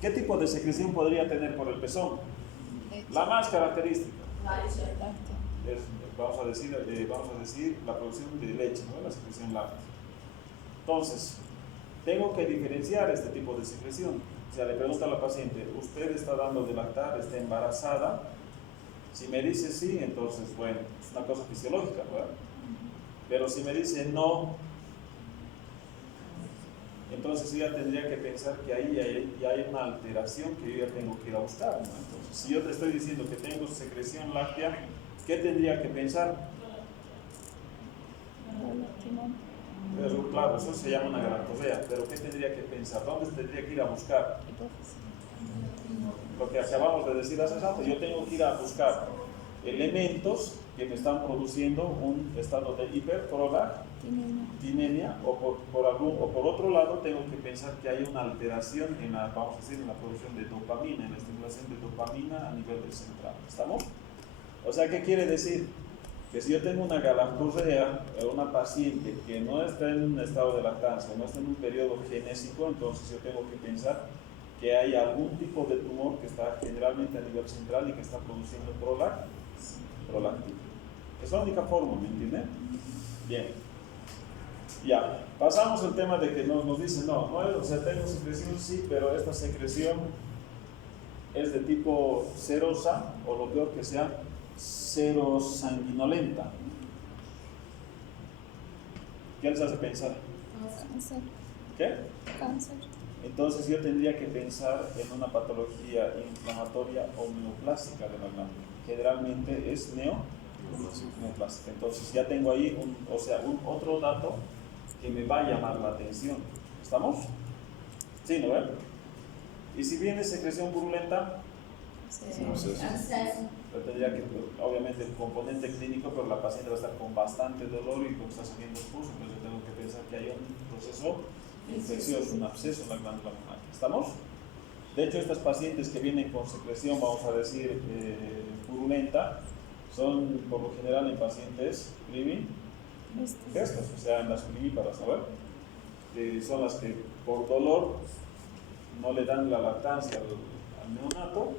¿Qué tipo de secreción podría tener por el pezón? La más característica es, vamos a decir la producción de leche, ¿no? La secreción láctea. Entonces, tengo que diferenciar este tipo de secreción. O sea, le pregunto a la paciente, ¿usted está dando de lactar, está embarazada? Si me dice sí, entonces, bueno, es una cosa fisiológica, ¿verdad? Pero si me dice no, entonces yo ya tendría que pensar que ahí ya hay una alteración que yo ya tengo que ir a buscar, ¿no? Entonces, si yo te estoy diciendo que tengo secreción láctea, ¿qué tendría que pensar? Pero claro, eso se llama una galactorea, pero ¿qué tendría que pensar? ¿Dónde tendría que ir a buscar? Lo que acabamos de decir hace rato, yo tengo que ir a buscar elementos que me están produciendo un estado de hiperprolactinemia, o por otro lado tengo que pensar que hay una alteración en la, vamos a decir, en la producción de dopamina, en la estimulación de dopamina a nivel del central. ¿Estamos? O sea, ¿qué quiere decir? Que si yo tengo una galactorrea, una paciente que no está en un estado de lactancia, no está en un periodo genésico, entonces yo tengo que pensar que hay algún tipo de tumor que está generalmente a nivel central y que está produciendo prolactina. Es la única forma, ¿me entienden? Bien. Ya, pasamos al tema de que nos dicen, no, o sea, tengo secreción, sí, pero esta secreción es de tipo serosa, o lo peor que sea, serosanguinolenta. ¿Qué les hace pensar? Cáncer. ¿Qué? Cáncer. Entonces yo tendría que pensar en una patología inflamatoria o neoplástica de la glándula. Generalmente es neoplástica. Entonces ya tengo ahí otro dato que me va a llamar la atención. ¿Estamos? Sí, ¿no ven? Y si viene secreción purulenta, yo tendría que, obviamente, el componente clínico, pero la paciente va a estar con bastante dolor y como está saliendo pus, entonces yo tengo que pensar que hay un proceso infeccioso, un absceso en la glándula mamaria. ¿Estamos? De hecho, estas pacientes que vienen con secreción, vamos a decir, purulenta, son por lo general en pacientes primigestas, o sea, en las primíparas, ¿sabes? Son las que por dolor no le dan la lactancia al neonato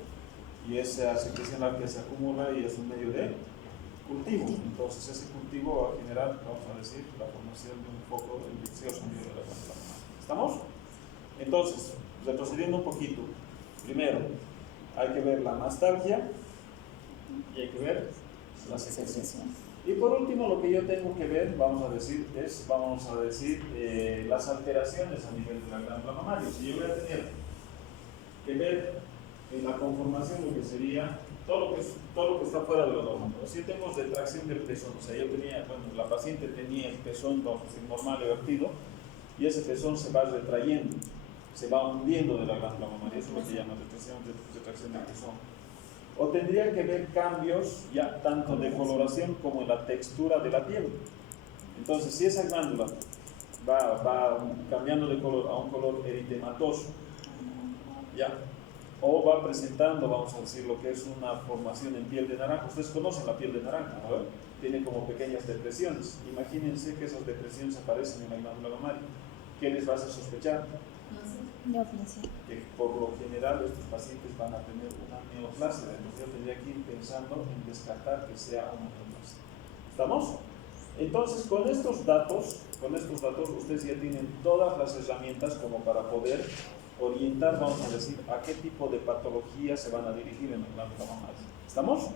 y esa secreción láctea se acumula y es un medio de cultivo. Entonces, ese cultivo va a generar, vamos a decir, la formación de un foco infeccioso a nivel de la glándula mamaria. ¿Estamos? Entonces, retrocediendo un poquito, primero hay que ver la mastalgia y hay que ver la secreción. Y por último, lo que yo tengo que ver, vamos a decir, las alteraciones a nivel de la glándula mamaria. Si yo voy a tener que ver en la conformación lo que sería todo lo que está fuera de lo normal. Si tenemos retracción del pezón, o sea, la paciente tenía el pezón, vamos a decir, normal vertido, y ese pezón se va retrayendo, se va hundiendo de la glándula mamaria, eso es lo que llama retracción del pezón. O tendría que ver cambios ya tanto de coloración como en la textura de la piel. Entonces, si esa glándula va cambiando de color a un color eritematoso, ya, o va presentando, vamos a decir, lo que es una formación en piel de naranja. Ustedes conocen la piel de naranja, ¿no? Tiene como pequeñas depresiones. Imagínense que esas depresiones aparecen en la glándula mamaria. ¿Qué les va a hacer sospechar? Neoplasia. Que por lo general estos pacientes van a tener una neoplasia. Entonces yo tendría que ir pensando en descartar que sea una neoplasia. ¿Estamos? Entonces, con estos datos, ustedes ya tienen todas las herramientas como para poder orientar, vamos a decir, a qué tipo de patología se van a dirigir en la glándula mamaria. ¿Estamos?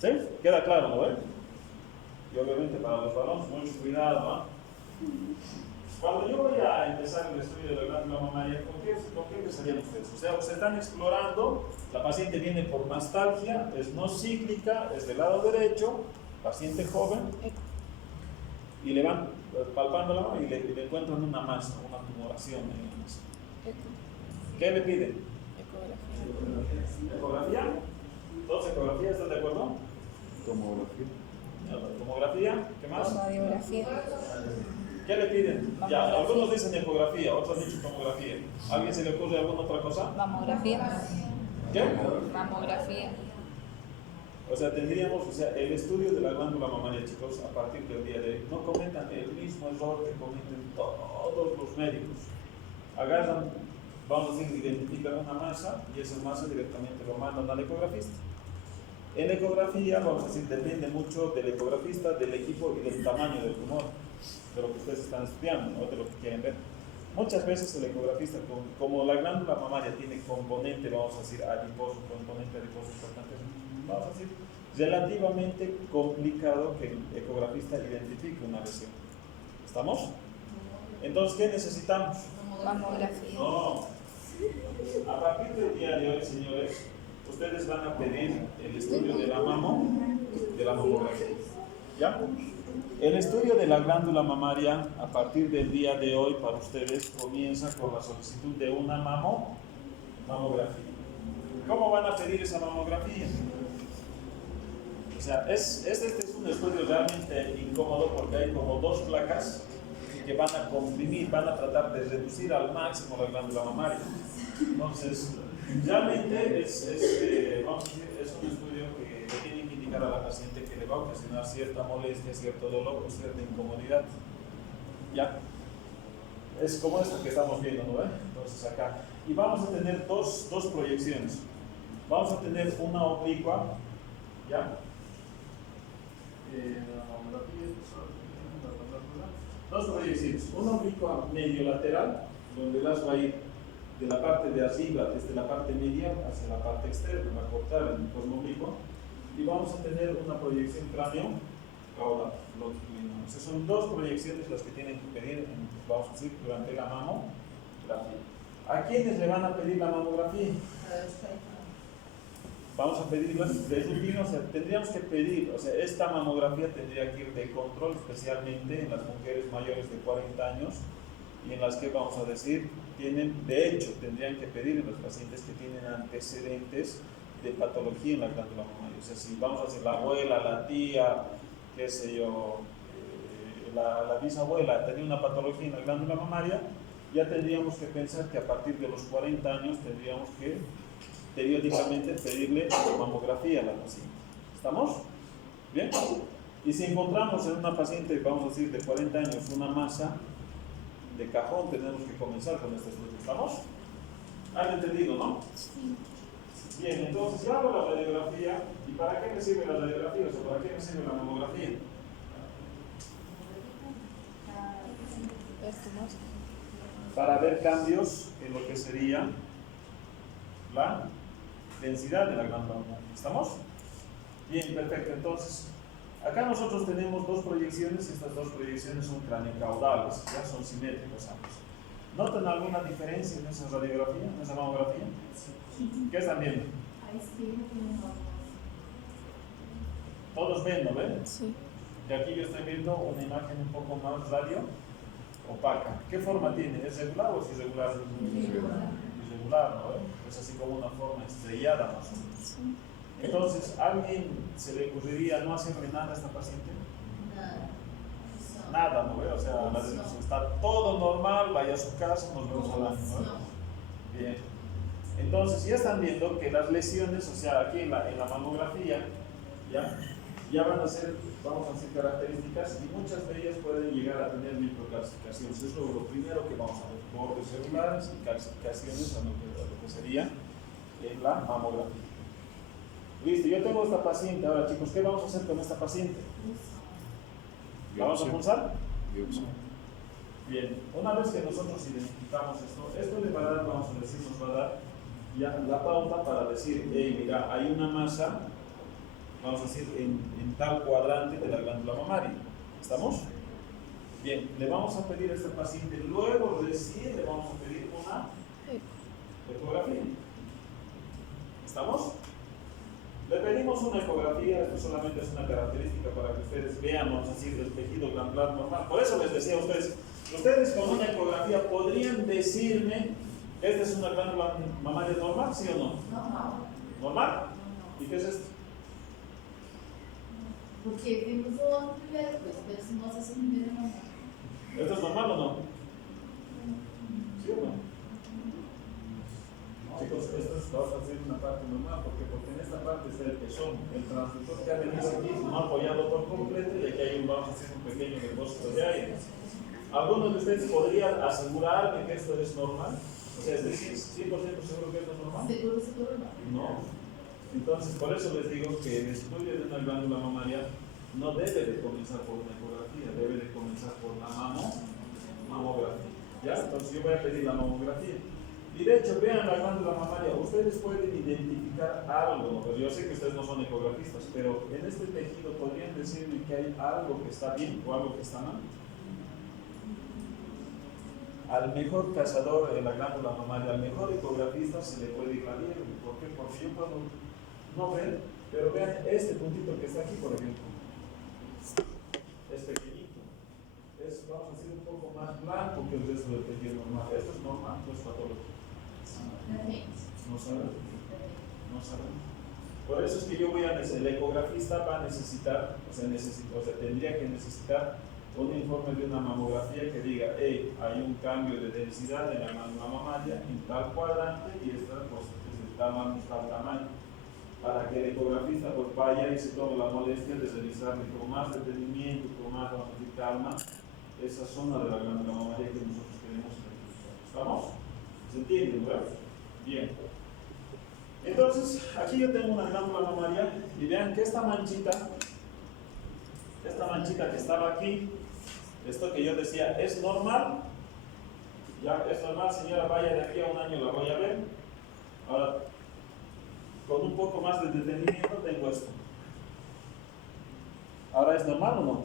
¿Sí? ¿Queda claro, no ve? Y obviamente para los varones, mucho cuidado, ¿no? Cuando yo voy a empezar el estudio de la glándula mamaria, ¿con qué empezarían ustedes? O sea, se están explorando, la paciente viene por mastalgia, es no cíclica, es del lado derecho, paciente joven, y le van palpando la mano y le encuentran una masa, una tumoración en la masa. ¿Qué le piden? ¿Ecografía? ¿Dos ecografías? ¿Están de acuerdo? Tomografía. ¿Tomografía? ¿Qué más? Radiografía. ¿Qué le piden? Ya, algunos dicen ecografía, otros dicen tomografía. ¿A alguien se le ocurre alguna otra cosa? Mamografía. ¿Qué? Mamografía. O sea, tendríamos, el estudio de la glándula mamaria, chicos, a partir del día de hoy, no cometan el mismo error que cometen todos los médicos. Agarran, vamos a decir, identifican una masa y esa masa directamente lo mandan al ecografista. En ecografía, vamos a decir, depende mucho del ecografista, del equipo y del tamaño del tumor, de lo que ustedes están estudiando, ¿no? De lo que quieren ver. Muchas veces el ecografista, como la glándula mamaria tiene componente, vamos a decir, adiposo, componente adiposo importante, vamos a decir, relativamente complicado que el ecografista identifique una lesión. ¿Estamos? Entonces, ¿qué necesitamos? Mamografía. No. A partir del día de hoy, señores, ustedes van a pedir el estudio de la mamografía. ¿Ya? El estudio de la glándula mamaria, a partir del día de hoy, para ustedes, comienza con la solicitud de una mamografía. ¿Cómo van a pedir esa mamografía? O sea, este es un estudio realmente incómodo porque hay como dos placas que van a comprimir, van a tratar de reducir al máximo la glándula mamaria. Entonces, realmente es un estudio que le tiene que indicar a la paciente que le va a ocasionar cierta molestia, cierto dolor o cierta incomodidad. ¿Ya? Es como esto que estamos viendo, ¿no? Entonces acá. Y vamos a tener dos proyecciones. Vamos a tener una oblicua, ¿ya? Dos proyecciones. Una oblicua medio lateral, donde las va a ir de la parte de arriba, desde la parte media hacia la parte externa, va a cortar el entorno oblicuo. Y vamos a tener una proyección cráneo caudal longitudinal. O sea, son dos proyecciones las que tienen que pedir, vamos a decir, durante la mamografía. ¿A quiénes le van a pedir la mamografía? Vamos a pedirla de rutina, o sea, tendríamos que pedir, o sea, esta mamografía tendría que ir de control, especialmente en las mujeres mayores de 40 años y en las que, vamos a decir, de hecho, tendrían que pedir en los pacientes que tienen antecedentes de patología en la glándula mamaria. O sea, si vamos a decir la abuela, la tía, qué sé yo, la bisabuela tenía una patología en la glándula mamaria, ya tendríamos que pensar que a partir de los 40 años tendríamos que periódicamente pedirle mamografía a la paciente. ¿Estamos? ¿Bien? Y si encontramos en una paciente, vamos a decir, de 40 años, una masa de cajón, tenemos que comenzar con este estudio. ¿Estamos? ¿Han entendido, no? Sí. Bien, entonces yo hago la radiografía. ¿Y para qué me sirve la radiografía? O sea, ¿para qué me sirve la mamografía? Para ver cambios en lo que sería la densidad de la glándula mamaria. ¿Estamos? Bien, perfecto. Entonces, acá nosotros tenemos dos proyecciones. Estas dos proyecciones son craneocaudales, ya son simétricas ambos. ¿Notan alguna diferencia en esa radiografía, en esa mamografía? ¿Qué están viendo? Todos ven, ¿no ven? Sí. Y aquí yo estoy viendo una imagen un poco más radio opaca. ¿Qué forma tiene? ¿Es regular o es irregular? Irregular, ¿no? Es así como una forma estrellada más o menos. Sí. Entonces, ¿a alguien se le ocurriría no hacerle nada a esta paciente? Nada, ¿no ve? O sea, está todo normal, vaya a su casa, nos vemos al año, ¿no? Bien. Entonces, ya están viendo que las lesiones, o sea, aquí en la mamografía, ya van a ser, vamos a decir, características y muchas de ellas pueden llegar a tener microcalcificaciones. Es lo primero que vamos a ver, bordes celulares y calcificaciones a lo que sería en la mamografía. Listo, yo tengo esta paciente. Ahora, chicos, ¿qué vamos a hacer con esta paciente? ¿La vamos a pulsar? Biopsia. Bien, una vez que nosotros identificamos esto le va a dar, vamos a decir, nos va a dar ya la pauta para decir, hey, mira, hay una masa, vamos a decir, en tal cuadrante de la glándula mamaria. ¿Estamos? Bien, le vamos a pedir a este paciente, luego recién le vamos a pedir una ecografía. ¿Estamos? Le pedimos una ecografía, esto solamente es una característica para que ustedes vean, vamos a decir, el tejido glandular normal. Por eso les decía a ustedes con una ecografía podrían decirme, ¿esta es una glándula mamaria normal, sí o no? No. ¿Normal? ¿Y qué es esto? Porque vimos o outro primeiro, pero se mostra assim primeiro não. ¿Esto es normal o no? ¿Sí o no? Chicos, esto es, vamos a hacer una parte normal, porque en esta parte está el pezón, el transductor que ha venido aquí, no apoyado por completo, y aquí hay vamos a hacer un pequeño depósito de aire. ¿Alguno de ustedes podría asegurarme que esto es normal? O sea, es decir, 100% seguro que esto es normal. Seguro não. No. Entonces, por eso les digo que el estudio de una glándula mamaria no debe de comenzar por una ecografía, debe de comenzar por la mamografía. ¿Ya? Entonces yo voy a pedir la mamografía. Y de hecho, vean la glándula mamaria, ustedes pueden identificar algo, pues yo sé que ustedes no son ecografistas, pero en este tejido podrían decirme que hay algo que está bien o algo que está mal. Al mejor cazador de la glándula mamaria, al mejor ecografista se le puede ir la liebre. ¿Por qué? Porque yo puedo no ver, pero vean este puntito que está aquí, por ejemplo. Es pequeñito. Es, vamos a decir, un poco más blanco que el resto del tejido normal. Esto es normal, no es patológico. No sabemos. No sabemos. Por eso es que yo voy a necesitar, el ecografista va a necesitar, o sea, tendría que necesitar un informe de una mamografía que diga, hey, hay un cambio de densidad en la glándula mamaria en tal cuadrante y esta pues, es de tal tamaño, para que el ecografista pues, vaya y se tome la molestia de revisarle con más detenimiento, con más calma, esa zona de la glándula mamaria que nosotros queremos identificar. ¿Estamos? ¿Se entiende, verdad? Bien. Entonces, aquí yo tengo una glándula mamaria y vean que esta manchita que estaba aquí, esto que yo decía, ¿es normal? Ya, es normal, señora, vaya de aquí a un año la voy a ver. Ahora, con un poco más de detenimiento tengo esto. ¿Ahora es normal o no?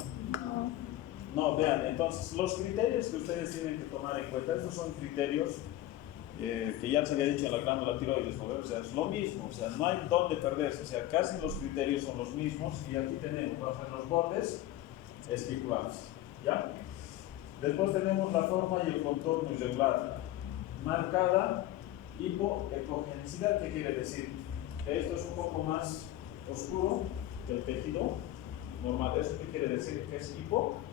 No, vean, entonces los criterios que ustedes tienen que tomar en cuenta, estos son criterios que ya se había dicho en la glándula tiroides, ¿no? O sea, es lo mismo, o sea, no hay dónde perderse, o sea, casi los criterios son los mismos y aquí tenemos, vamos a ver, los bordes espiculares, ¿ya? Después tenemos la forma y el contorno irregular, marcada hipoecogenicidad, ¿qué quiere decir? Esto es un poco más oscuro que el tejido normal, ¿eso qué quiere decir? Que es hipoecogénico,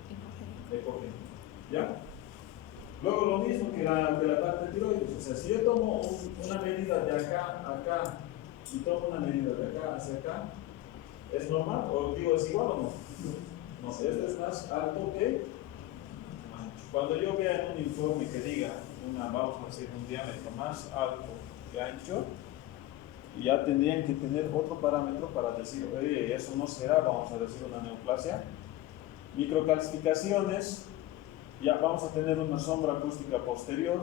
¿ya? Luego lo mismo que la parte tiroides, o sea, si yo tomo una medida de acá a acá y tomo una medida de acá hacia acá, ¿es normal? ¿O digo, es igual o no? No, este es más alto que ancho. Cuando yo vea en un informe que diga, vamos a decir, un diámetro más alto que ancho, ya tendrían que tener otro parámetro para decir, oye, eso no será, vamos a decir, una neoplasia. Microcalcificaciones. Ya vamos a tener una sombra acústica posterior,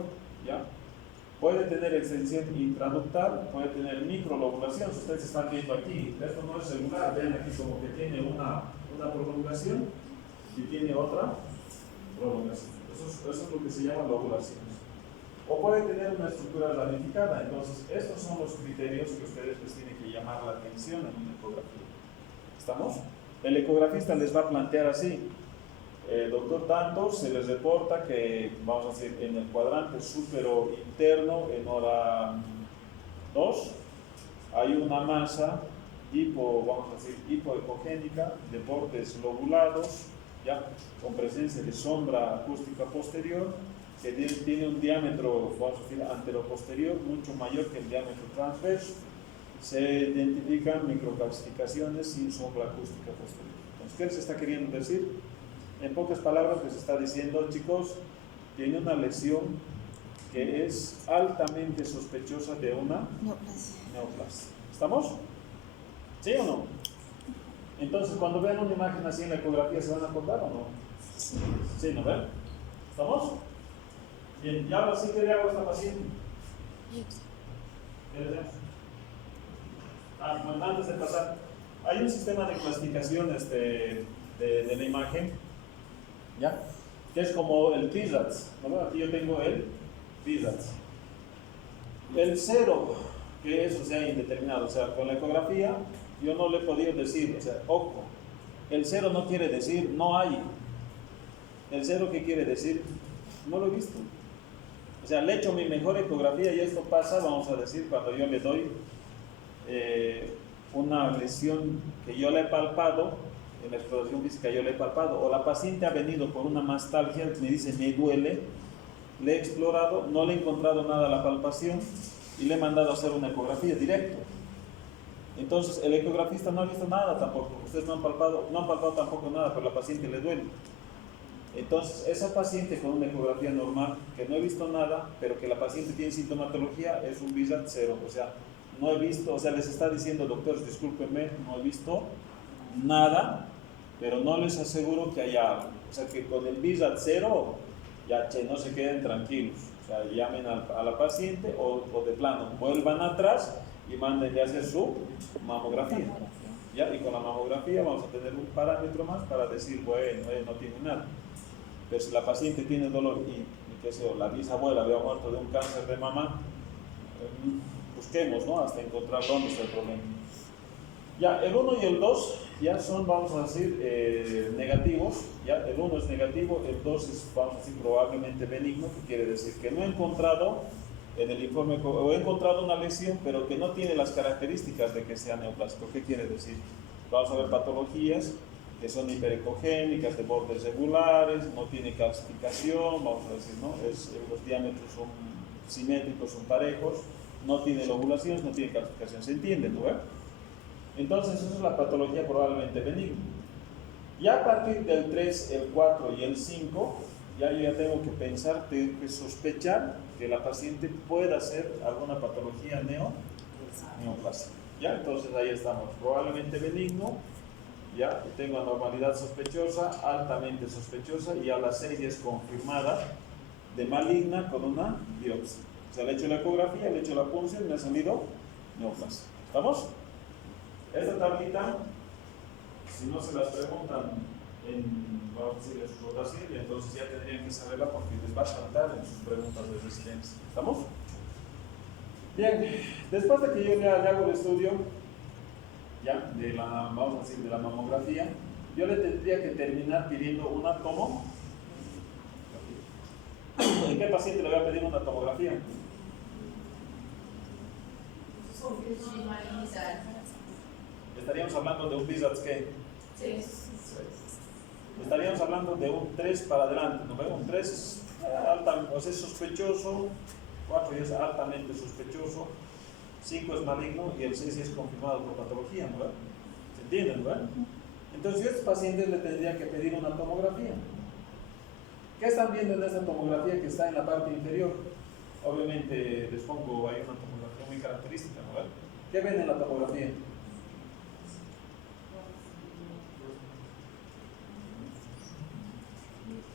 ¿ya? Puede tener extensión intraductal, puede tener microlobulación, ustedes están viendo aquí, esto no es regular, ven aquí como que tiene una prolongación y tiene otra prolongación, eso es lo que se llama lobulaciones. O puede tener una estructura ramificada, entonces estos son los criterios que ustedes les tienen que llamar la atención en una ecografía. ¿Estamos? El ecografista les va a plantear así. Doctor, tanto se les reporta que, vamos a decir, en el cuadrante supero interno, en hora 2, hay una masa vamos a decir, hipoecogénica de bordes lobulados, ya, con presencia de sombra acústica posterior, que tiene un diámetro, vamos a decir, anteroposterior mucho mayor que el diámetro transverso. Se identifican microcalcificaciones sin sombra acústica posterior. Entonces, ¿qué les está queriendo decir? En pocas palabras les está diciendo, chicos, tiene una lesión que es altamente sospechosa de una neoplasia. ¿Estamos? ¿Sí o no? Entonces, cuando vean una imagen así en la ecografía, ¿se van a acordar o no? Sí, ¿no ven? ¿Estamos? Bien, y ahora sí que le hago a esta paciente. ¿Qué le hacemos? Bueno, antes de pasar, hay un sistema de clasificación de la imagen, ¿ya? Que es como el PISATS, ¿no? Aquí yo tengo el PISATS. El 0, que es, o sea, indeterminado, o sea, con la ecografía yo no le he podido decir, o sea, ojo, el 0 no quiere decir no hay. El 0, ¿qué quiere decir? No lo he visto. O sea, le he hecho mi mejor ecografía y esto pasa, vamos a decir, cuando yo le doy una lesión que yo le he palpado, en la exploración física yo le he palpado, o la paciente ha venido por una mastalgia, me dice me duele, le he explorado, no le he encontrado nada a la palpación y le he mandado a hacer una ecografía directo. Entonces el ecografista no ha visto nada tampoco, ustedes no han palpado tampoco nada, pero la paciente le duele. Entonces esa paciente con una ecografía normal, que no he visto nada, pero que la paciente tiene sintomatología, es un VISAT 0, o sea, no he visto, o sea, les está diciendo, doctores, discúlpenme, no he visto nada, pero no les aseguro que haya algo. O sea, que con el VISAT 0, ya no se queden tranquilos. O sea, llamen a la paciente o de plano, vuelvan atrás y mándenle a hacer su mamografía. ¿Ya? Y con la mamografía vamos a tener un parámetro más para decir, bueno, no tiene nada. Pero si la paciente tiene dolor y qué sé yo, la bisabuela había muerto de un cáncer de mama, busquemos, ¿no? Hasta encontrar dónde está el problema. Ya, el 1 y el 2 ya son, vamos a decir, negativos. Ya, el 1 es negativo, el 2 es, vamos a decir, probablemente benigno, que quiere decir que no he encontrado en el informe, o he encontrado una lesión, pero que no tiene las características de que sea neoplásico. ¿Qué quiere decir? Vamos a ver patologías que son hiperecogénicas, de bordes regulares, no tiene calcificación, vamos a decir, ¿no? Los diámetros son simétricos, son parejos, no tiene lobulaciones, no tiene calcificación, ¿se entiende, no? Entonces, esa es la patología probablemente benigna. Ya a partir del 3, el 4 y el 5, ya yo ya tengo que pensar, tengo que sospechar que la paciente pueda hacer alguna patología neoplásica. ¿Ya? Entonces ahí estamos, probablemente benigno, ya tengo anormalidad sospechosa, altamente sospechosa, y a las 6 es confirmada de maligna con una biopsia. O sea, le he hecho la ecografía, le he hecho la punción y me ha salido neoplasia. ¿Estamos? Esta tablita, si no se las preguntan vamos a decir, en su rotación, entonces ya tendrían que saberla porque les va a saltar en sus preguntas de residencia. ¿Estamos? Bien, después de que yo le hago el estudio, ya, vamos a decir, de la mamografía, yo le tendría que terminar pidiendo una tomografía. ¿En qué paciente le voy a pedir una tomografía? Estaríamos hablando de un VISATS ¿qué? Sí. Estaríamos hablando de un 3 para adelante, ¿no? Un 3 es, es sospechoso, 4 ya es altamente sospechoso, 5 es maligno y el 6 es confirmado por patología, ¿no? ¿Se entienden, no? Entonces yo a estos pacientes le tendría que pedir una tomografía. ¿Qué están viendo en esta tomografía que está en la parte inferior? Obviamente les pongo ahí una tomografía muy característica, ¿no? ¿Qué ven en la tomografía?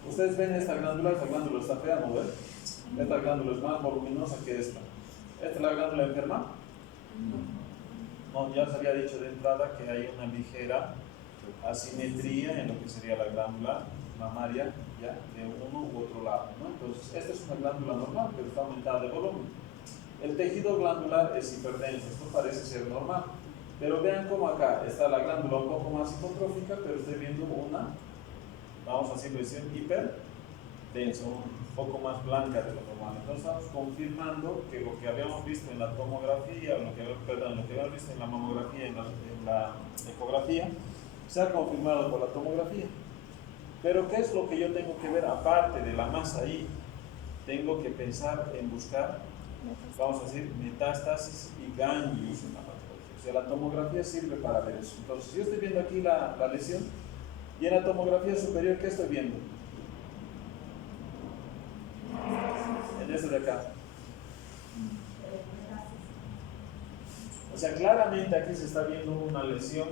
Ustedes ven esta glándula está fea, ¿no ven? Esta glándula es más voluminosa que esta. ¿Esta es la glándula enferma? No, ya se había dicho de entrada que hay una ligera asimetría en lo que sería la glándula mamaria, ya, de uno u otro lado, ¿no? Entonces, esta es una glándula normal, pero está aumentada de volumen. El tejido glandular es hiperdenso, esto parece ser normal. Pero vean cómo acá está la glándula un poco más hipotrófica, pero estoy viendo una, vamos a decirlo, hiperdensa, un poco más blanca de lo normal. Entonces estamos confirmando que lo que habíamos visto en la tomografía, lo que habíamos visto en la mamografía, en la ecografía, se ha confirmado por la tomografía. Pero ¿qué es lo que yo tengo que ver aparte de la masa ahí? Tengo que pensar en buscar, vamos a decir, metástasis y ganglios en la patología. O sea, la tomografía sirve para ver eso. Entonces, yo estoy viendo aquí la lesión y en la tomografía superior, ¿qué estoy viendo? En este de acá. O sea, claramente aquí se está viendo una lesión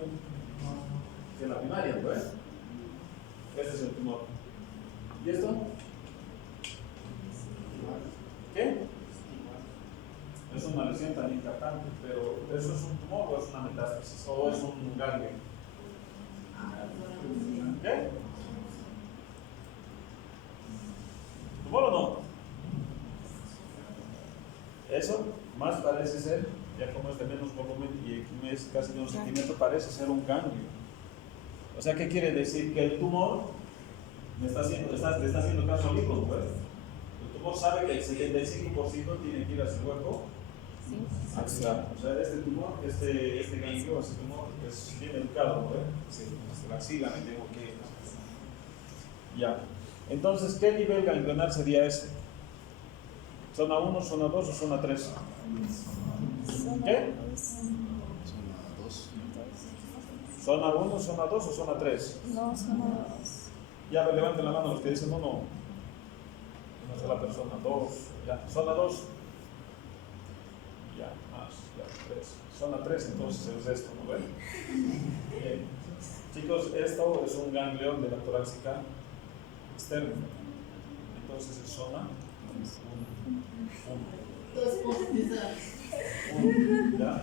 de la primaria, ¿no es? Este es el tumor. ¿Y esto? lesión tan impactante, pero ¿eso es un tumor o es una metástasis o es un ganglio? ¿Qué? ¿Tumor o no? Eso más parece ser, ya como es de menos volumen y aquí es casi de 1 centímetro, parece ser un ganglio. O sea, ¿qué quiere decir? Que el tumor le está haciendo caso al libro, ¿no? El tumor sabe que el 75% tiene que ir hacia el hueco axilar. O sea, este tumor, este ganglio, este tumor es bien educado, ¿no? Hasta la axila me tengo que ir. Ya. Entonces, ¿qué nivel ganglionar sería ese? ¿Zona 1, zona 2 o zona 3? ¿Qué? ¿Zona 1, zona 2 o zona 3? No, zona 2. Ya, levanten la mano los que dicen 1. Una sola persona, 2. Ya, zona 2. Ya, más, ya, 3. Zona 3, entonces es esto, ¿no ven? Bien. Chicos, esto es un ganglio de la torácica externa. Entonces es zona 1. ¿Ya?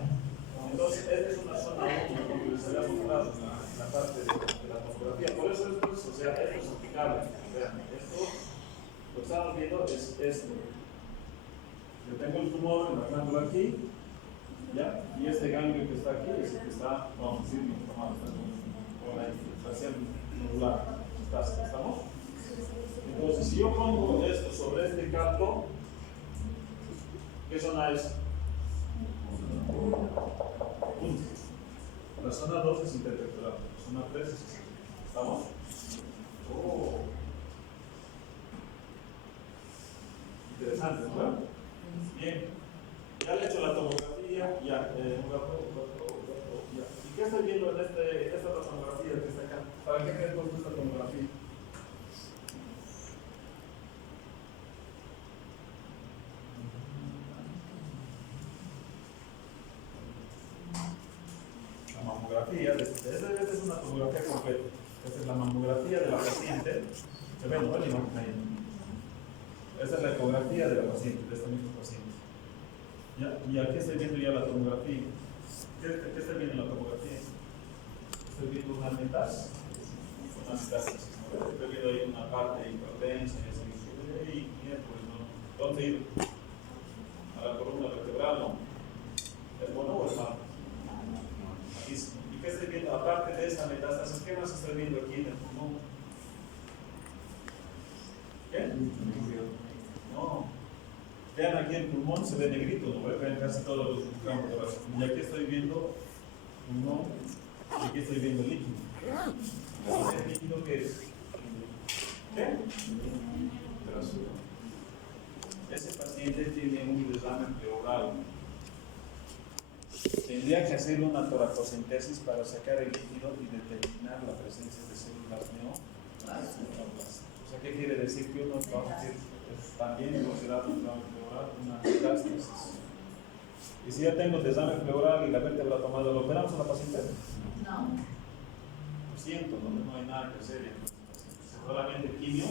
Entonces, esta es una zona 1, como les había mostrado en la parte de la tomografía. Por eso esto es, o sea, esto es aplicable. Vean, esto, lo que estamos viendo es esto. Yo tengo el tumor en la glándula aquí, ¿ya? Y este ganglio que está aquí es el que está, vamos a decir, inflamado, con la infiltración nodular. ¿Estamos? Entonces, si yo pongo esto sobre este calco, ¿qué zona es? La zona 2 es interpectoral, la zona 3 es así. ¿Estamos? Oh. Interesante, ¿verdad? Bien. Ya le he hecho la tomografía, ya. ¿Y qué estoy viendo en esta otra tomografía que está acá? ¿Para qué crees esta tomografía? La mamografía, esta es una tomografía completa. Esta es la mamografía de la paciente. Se ve, ¿no? La imagen ahí. Esta es la ecografía de la paciente, de esta misma paciente. ¿Ya? Y aquí estoy viendo ya la tomografía. ¿Qué estoy viendo en la tomografía? Estoy viendo una metástasis. Una metástasis, ¿no? Estoy viendo ahí una parte hipertensa y así. Y miércoles, ¿no? ¿Dónde ir? A la columna vertebral, ¿no? ¿Es bueno o es malo? Aquí sí. ¿Y qué estoy viendo? Aparte de esta metástasis, ¿qué más estoy viendo aquí en el pulmón? ¿Qué? No. Vean aquí el pulmón, se ve negrito, ¿no? Vean casi todos los campos torácicos. Y aquí estoy viendo pulmón, y aquí estoy viendo líquido. ¿Ese líquido qué es? ¿Qué? Ese paciente tiene un derrame pleural. Tendría que hacer una toracocentesis para sacar el líquido y determinar la presencia de células neoplastas. O sea, ¿qué quiere decir? Que uno va a decir también considerado un derrame pleural una metástasis. Y si ya tengo derrame pleural y la vértebra tomada, ¿lo operamos a la paciente? No. Lo siento, no hay nada que hacer. Solamente quimio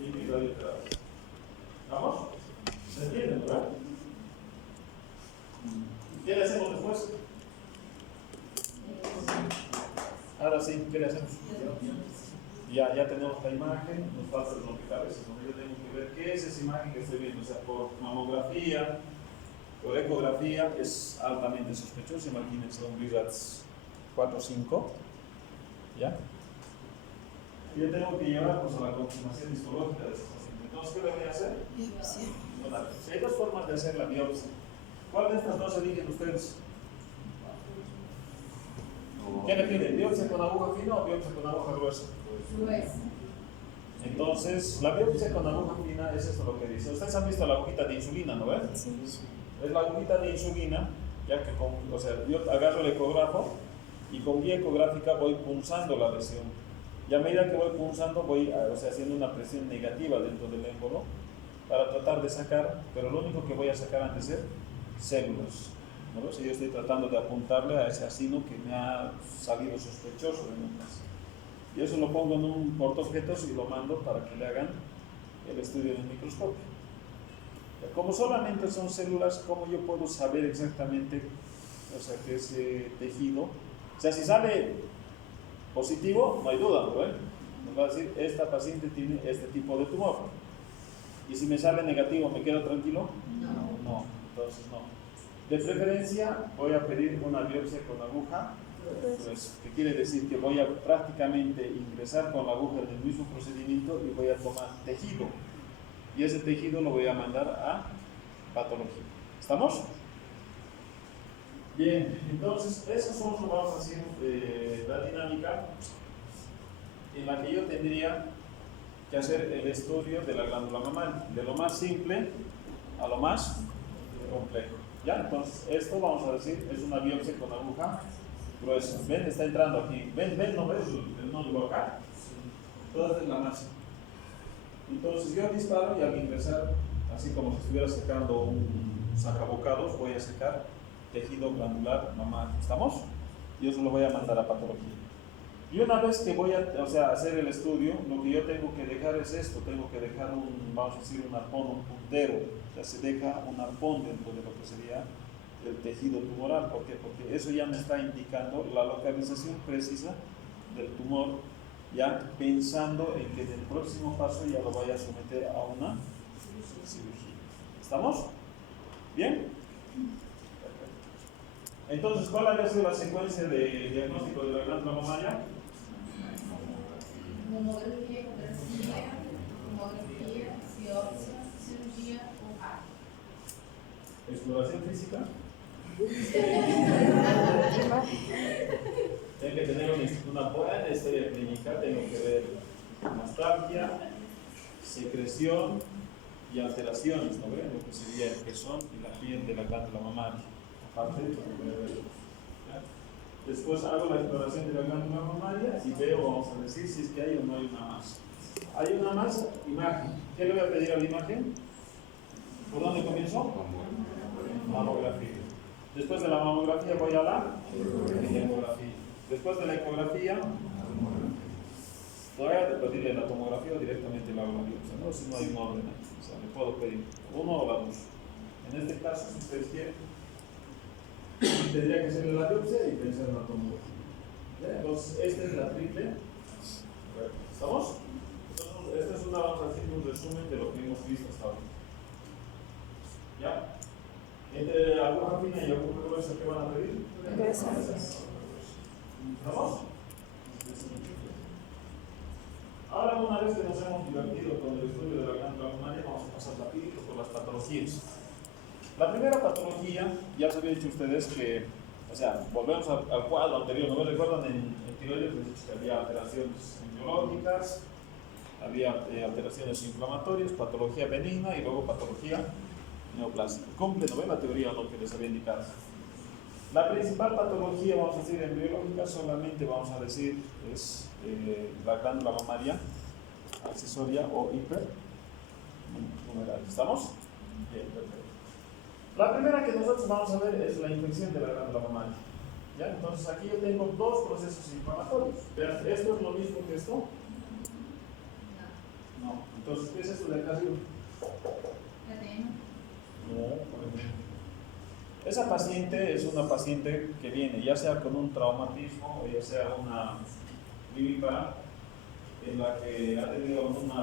y radioterapia. ¿Vamos? ¿Se entiende, verdad? ¿Qué le hacemos después? Ahora sí, ¿qué le hacemos? Ya tenemos la imagen, nos falta el rompecabezas, donde yo tengo que ver qué es esa imagen que estoy viendo. O sea, por mamografía, por ecografía, es altamente sospechoso. Imagínense un BIRATS 4 o 5. ¿Ya? Yo tengo que llevar pues, a la confirmación histológica de ese paciente. Entonces, ¿qué le voy a hacer? Biopsia. Bueno, hay dos formas de hacer la biopsia. ¿Cuál de estas dos eligen ustedes? ¿Qué le piden? ¿Biopsia con aguja fina o biopsia con aguja gruesa? Gruesa. Entonces, la biopsia con aguja fina es esto lo que dice. Ustedes han visto la agujita de insulina, ¿no ven? Sí. Es la agujita de insulina, ya que o sea, yo agarro el ecógrafo y con guía ecográfica voy punzando la lesión. Y a medida que voy punzando, voy haciendo una presión negativa dentro del émbolo para tratar de sacar, pero lo único que voy a sacar antes es células. ¿No? Si yo estoy tratando de apuntarle a ese asino que me ha salido sospechoso de un caso. Y eso lo pongo en un portaobjetos y lo mando para que le hagan el estudio en el microscopio. Como solamente son células, ¿cómo yo puedo saber exactamente, o sea, que ese tejido, o sea, si sale positivo, no hay duda, ¿no? Nos va a decir, esta paciente tiene este tipo de tumor. Y si me sale negativo, ¿me quedo tranquilo? No, entonces no. De preferencia, voy a pedir una biopsia con aguja, pues, que quiere decir que voy a prácticamente ingresar con la aguja en el mismo procedimiento y voy a tomar tejido. Y ese tejido lo voy a mandar a patología. ¿Estamos? Bien, entonces, esas son, vamos a decir, la dinámica en la que yo tendría que hacer el estudio de la glándula mamaria, de lo más simple a lo más complejo. ¿Ya? Entonces, esto vamos a decir es una biopsia con aguja gruesa. ¿Ven? Está entrando aquí. ¿Ven? ¿No ves el nódulo acá? Toda es la masa. Entonces, yo disparo y al ingresar, así como si estuviera secando un sacabocados, voy a secar tejido glandular mamario. ¿Estamos? Y eso lo voy a mandar a patología. Y una vez que voy a hacer el estudio, lo que yo tengo que dejar es esto, tengo que dejar vamos a decir, un arpón, un puntero. O sea, se deja un arpón dentro de lo que sería el tejido tumoral. ¿Por qué? Porque eso ya me está indicando la localización precisa del tumor, ya pensando en que en el próximo paso ya lo vaya a someter a una cirugía. ¿Estamos? ¿Bien? Entonces, ¿cuál habría sido la secuencia de diagnóstico de la glándula mamaria? Mamografía, ecografía, tomografía, biopsia, cirugía o A. Exploración física. Tengo que tener una buena historia clínica, tengo que ver nostalgia, secreción y alteraciones, ¿no ven? Lo que sería el pezón y la piel de la glándula mamaria. Aparte de lo que voy a ver. Después hago la exploración de la glándula mamaria y veo, vamos a decir, si es que hay o no hay una más. Hay una más, imagen. ¿Qué le voy a pedir a la imagen? ¿Por dónde comienzo? Mamografía. Después de la mamografía voy a la ecografía. Después de la ecografía, voy a pedirle la tomografía o directamente la biopsia, ¿no? Si no hay un orden ahí. O sea, le puedo pedir uno o la dos. En este caso, si ustedes quieren, tendría que hacerle la biopsia y pensar en la tomografía. Entonces, esta es la triple. ¿Estamos? Entonces, esta es vamos a decir, un resumen de lo que hemos visto hasta ahora. ¿Ya? Entre aguja fina y aguja gruesa, ¿qué van a pedir? ¿Estamos? Ahora, una vez que nos hemos divertido con el estudio de la glándula mamaria, vamos a pasar rapidito por las patologías. La primera patología, ya les había dicho a ustedes que, o sea, volvemos al cuadro anterior, ¿no me recuerdan? En tiroides les he dicho que había alteraciones biológicas, había alteraciones inflamatorias, patología benigna y luego patología neoplásica. Cumple, ¿no ven la teoría lo que les había indicado? La principal patología, vamos a decir, en biológica solamente vamos a decir es la glándula mamaria accesoria o hipernumeral. ¿Estamos? Bien, perfecto. La primera que nosotros vamos a ver es la infección de la glándula mamaria. ¿Ya? Entonces aquí yo tengo dos procesos inflamatorios. Vean, ¿esto es lo mismo que esto? No. Entonces, ¿qué es esto de acá? No, por ejemplo. Esa paciente es una paciente que viene ya sea con un traumatismo o ya sea una clínica en la que ha tenido alguna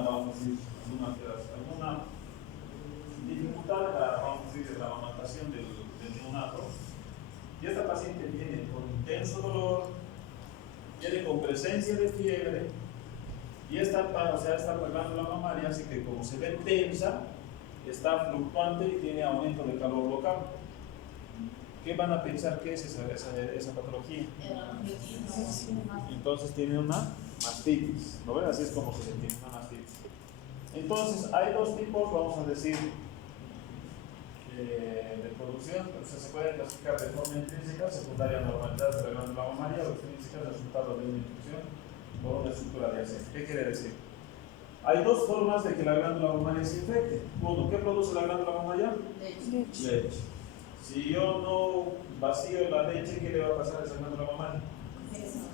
dificultad vamos a decir, de la amamantación del neonato. Y esta paciente viene con intenso dolor, viene con presencia de fiebre y esta glándula mamaria así que como se ve tensa, está fluctuante y tiene aumento de calor local. ¿Qué van a pensar que es esa patología? Entonces tiene una mastitis, ¿no ven? Así es como se tiene una mastitis. Entonces hay dos tipos, vamos a decir, de producción, o sea, se pueden clasificar de forma intrínseca, secundaria normalidad de la glándula mamaria o extrínseca, resultado de una infección por una estructura adyacente. ¿Qué quiere decir? Hay dos formas de que la glándula mamaria se infecte. Uno, ¿qué produce la glándula mamaria? Leche. Si yo no vacío la leche, ¿qué le va a pasar a esa glándula mamaria?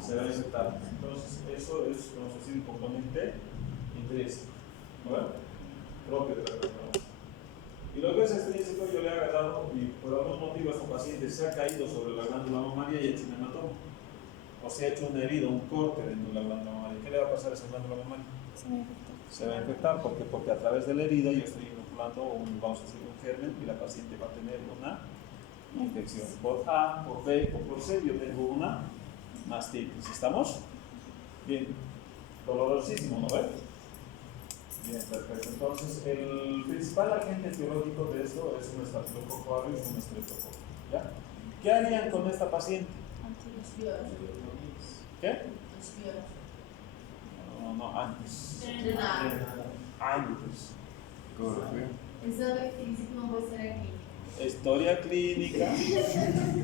Se va a infectar. Entonces, eso es, vamos a decir, un componente intrínseco, ¿no? Propio de la glándula mamaria. Y luego esa experiencia que yo le he agarrado y por algún motivo este paciente se ha caído sobre la glándula mamaria y ha hecho un hematoma. O se ha hecho una herida, un corte dentro de la glándula mamaria. ¿Qué le va a pasar a esa glándula mamaria? Se va a infectar porque a través de la herida yo estoy inoculando vamos a decir, un germen y la paciente va a tener una infección. Por A, por B o por C yo tengo una mastitis. ¿Estamos? Bien. Dolorosísimo, ¿no ves? Bien, perfecto. Entonces, el principal agente etiológico de esto es un estafilococo aureus y un estreptococo. ¿Ya? ¿Qué harían con esta paciente? ¿Qué? No, antes. Antes. Exame físico não vai ser aqui. Historia clínica.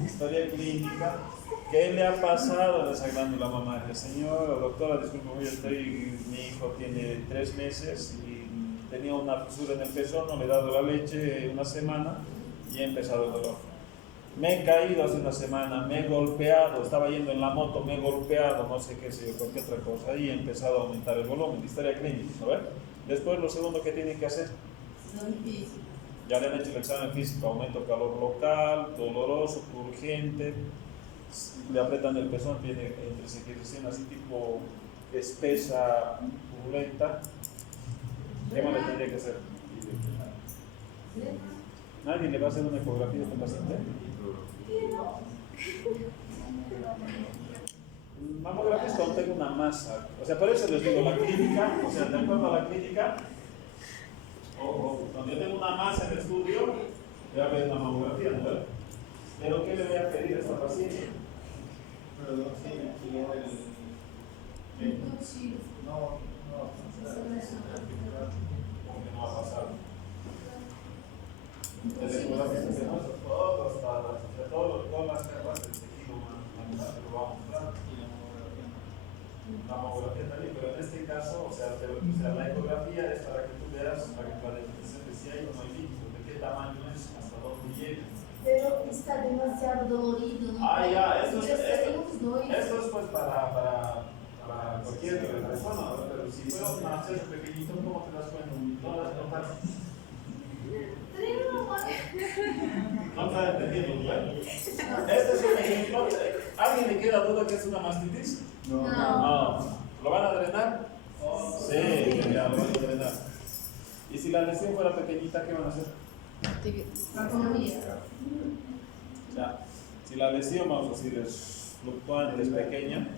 Historia clínica. ¿Qué le ha pasado a esa glándula mamaria? Señor, doctora, disculpe, mi hijo tiene 3 meses y tenía una fisura en el pezón, no le he dado la leche una semana y ha empezado el dolor. Me he caído hace una semana, me he golpeado, estaba yendo en la moto, me he golpeado, no sé qué sé, cualquier otra cosa, y he empezado a aumentar el volumen. Historia clínica, ¿no ves? Después, lo segundo que tienen que hacer, ya le han hecho el examen físico, aumento de calor local, doloroso, urgente, le apretan el pezón, tiene entre secreción así tipo espesa, purulenta. ¿Qué más le tendría que hacer? ¿Nadie le va a hacer una ecografía a este paciente? Mamografía es cuando tengo una masa, o sea, por eso les digo, la clínica, o sea, de acuerdo a la clínica, cuando yo tengo una masa en el estudio, voy a ver una mamografía, ¿no? Pero ¿qué le voy a pedir a esta paciente? Pero no tiene aquí el... No, Porque no va a pasar. Todas las capas del tejido manual lo va a mostrar. La mamografía también, pero en este caso, o sea, la ecografía es para que tú veas la definición de si hay o no hay líquido, de qué tamaño es, hasta dónde llega. Pero está demasiado dolorido. Ah, ya, esto es pues para cualquier persona, ¿no? Pero si fuera un acceso pequeñito, ¿cómo te das cuenta? No las notas. No está entendiendo, ¿verdad? Este es un ejemplo. ¿Alguien le queda duda que es una mastitis? No. ¿Lo van a drenar? Sí, ya lo van a drenar. ¿Y si la lesión fuera pequeñita, qué van a hacer? Ya. Si la lesión, vamos a decir, es fluctuante, es pequeña,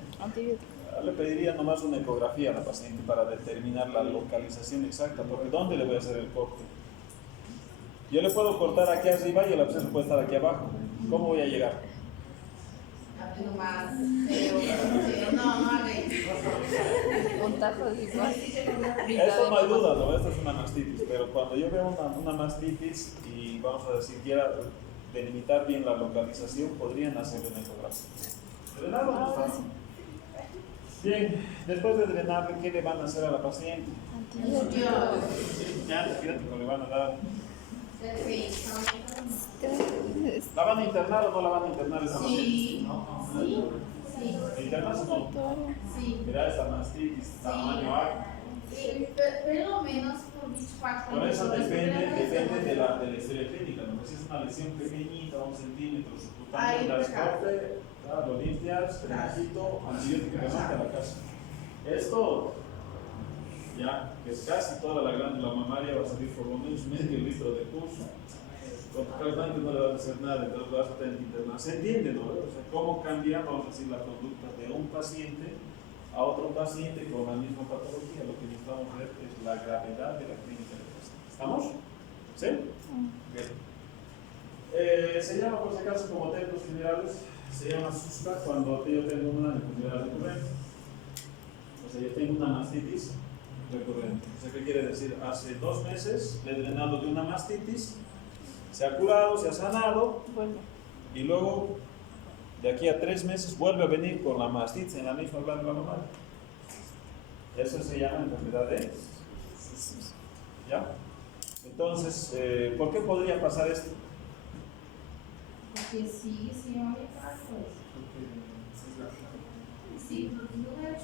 le pediría nomás una ecografía a la paciente para determinar la localización exacta, porque ¿dónde le voy a hacer el corte? Yo le puedo cortar aquí arriba y el absceso puede estar aquí abajo. ¿Cómo voy a llegar? Abrindo más. No haga eso. Un tajo de igual. Esto no hay duda, ¿no? Esta es una mastitis, pero cuando yo veo una mastitis y vamos a decir, quiera delimitar bien la localización, podrían hacerle una ecografía. ¿Drenarlo no está? Bien, después de drenarle, ¿qué le van a hacer a la paciente? Ya, antibiótico le van a dar. ¿La van a internar o no la van a internar esa paciente? Sí. ¿Internas o no? Sí. Mira esta mastitis, tamaño A. Pelo menos por 24 Por eso depende de la historia clínica, ¿no? Si es una lesión pequeñita, 1 centímetro, subcutáneo, la corte, lo limpias, trenecito, antibiótico que manda a la casa. Esto, ya, que es casi toda la glándula mamaria, va a salir por lo menos medio litro de pus. Con tu calmante no le vas a hacer nada, entonces lo vas a tener que internar. ¿Se entiende, no? O sea, cómo cambia, vamos a decir, la conducta de un paciente a otro paciente con la misma patología. Lo que necesitamos ver es la gravedad de la clínica del paciente. ¿Estamos? ¿Sí? Bien. Se llama, por si acaso, como términos generales, se llama SUSCA cuando yo tengo una enfermedad recurrente. O sea, yo tengo una mastitis recurrente. O sea, ¿qué quiere decir? Hace 2 meses le he drenado de una mastitis, se ha curado, se ha sanado, y luego de aquí a 3 meses vuelve a venir con la mastitis en la misma glándula mamaria. Eso se llama enfermedad de ¿ya? Entonces, ¿por qué podría pasar esto? Porque sigue sem aumentar as coisas. Sim, porque não é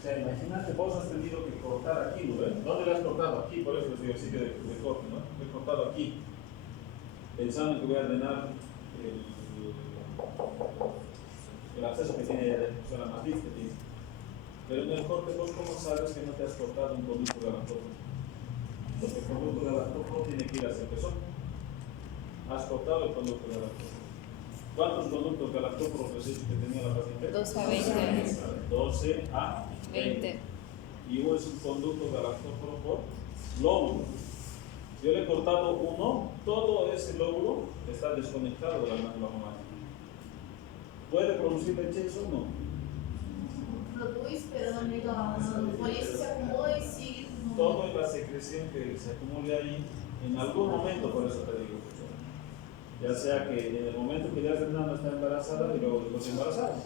O sea, imagínate, vos has tenido que cortar aquí, ¿no ves? ¿Dónde le has cortado? Aquí, por eso es el sitio de corte, ¿no? Lo he cortado aquí, pensando que voy a drenar el acceso que tiene ahí adentro, o sea, la matriz que tiene. Pero en el corte, ¿vos cómo sabes que no te has cortado un conducto galactóforo? Porque el conducto galactóforo tiene que ir hacia el pezón. Has cortado el conducto galactóforo. ¿Cuántos conductos galactóforos decís que tenía la paciente? 12 a 20. 12 a 20. Y es un conducto galactóforo por lóbulo. Si yo le he cortado uno, todo ese lóbulo está desconectado de la glándula mamaria. ¿Puede producir leche eso o no? Produz, pero no llega, por eso se acumula y sigue. Todo es la secreción que se acumula ahí en algún momento, por eso te digo. Ya sea que en el momento que ya la no está embarazada y luego después de embarazada.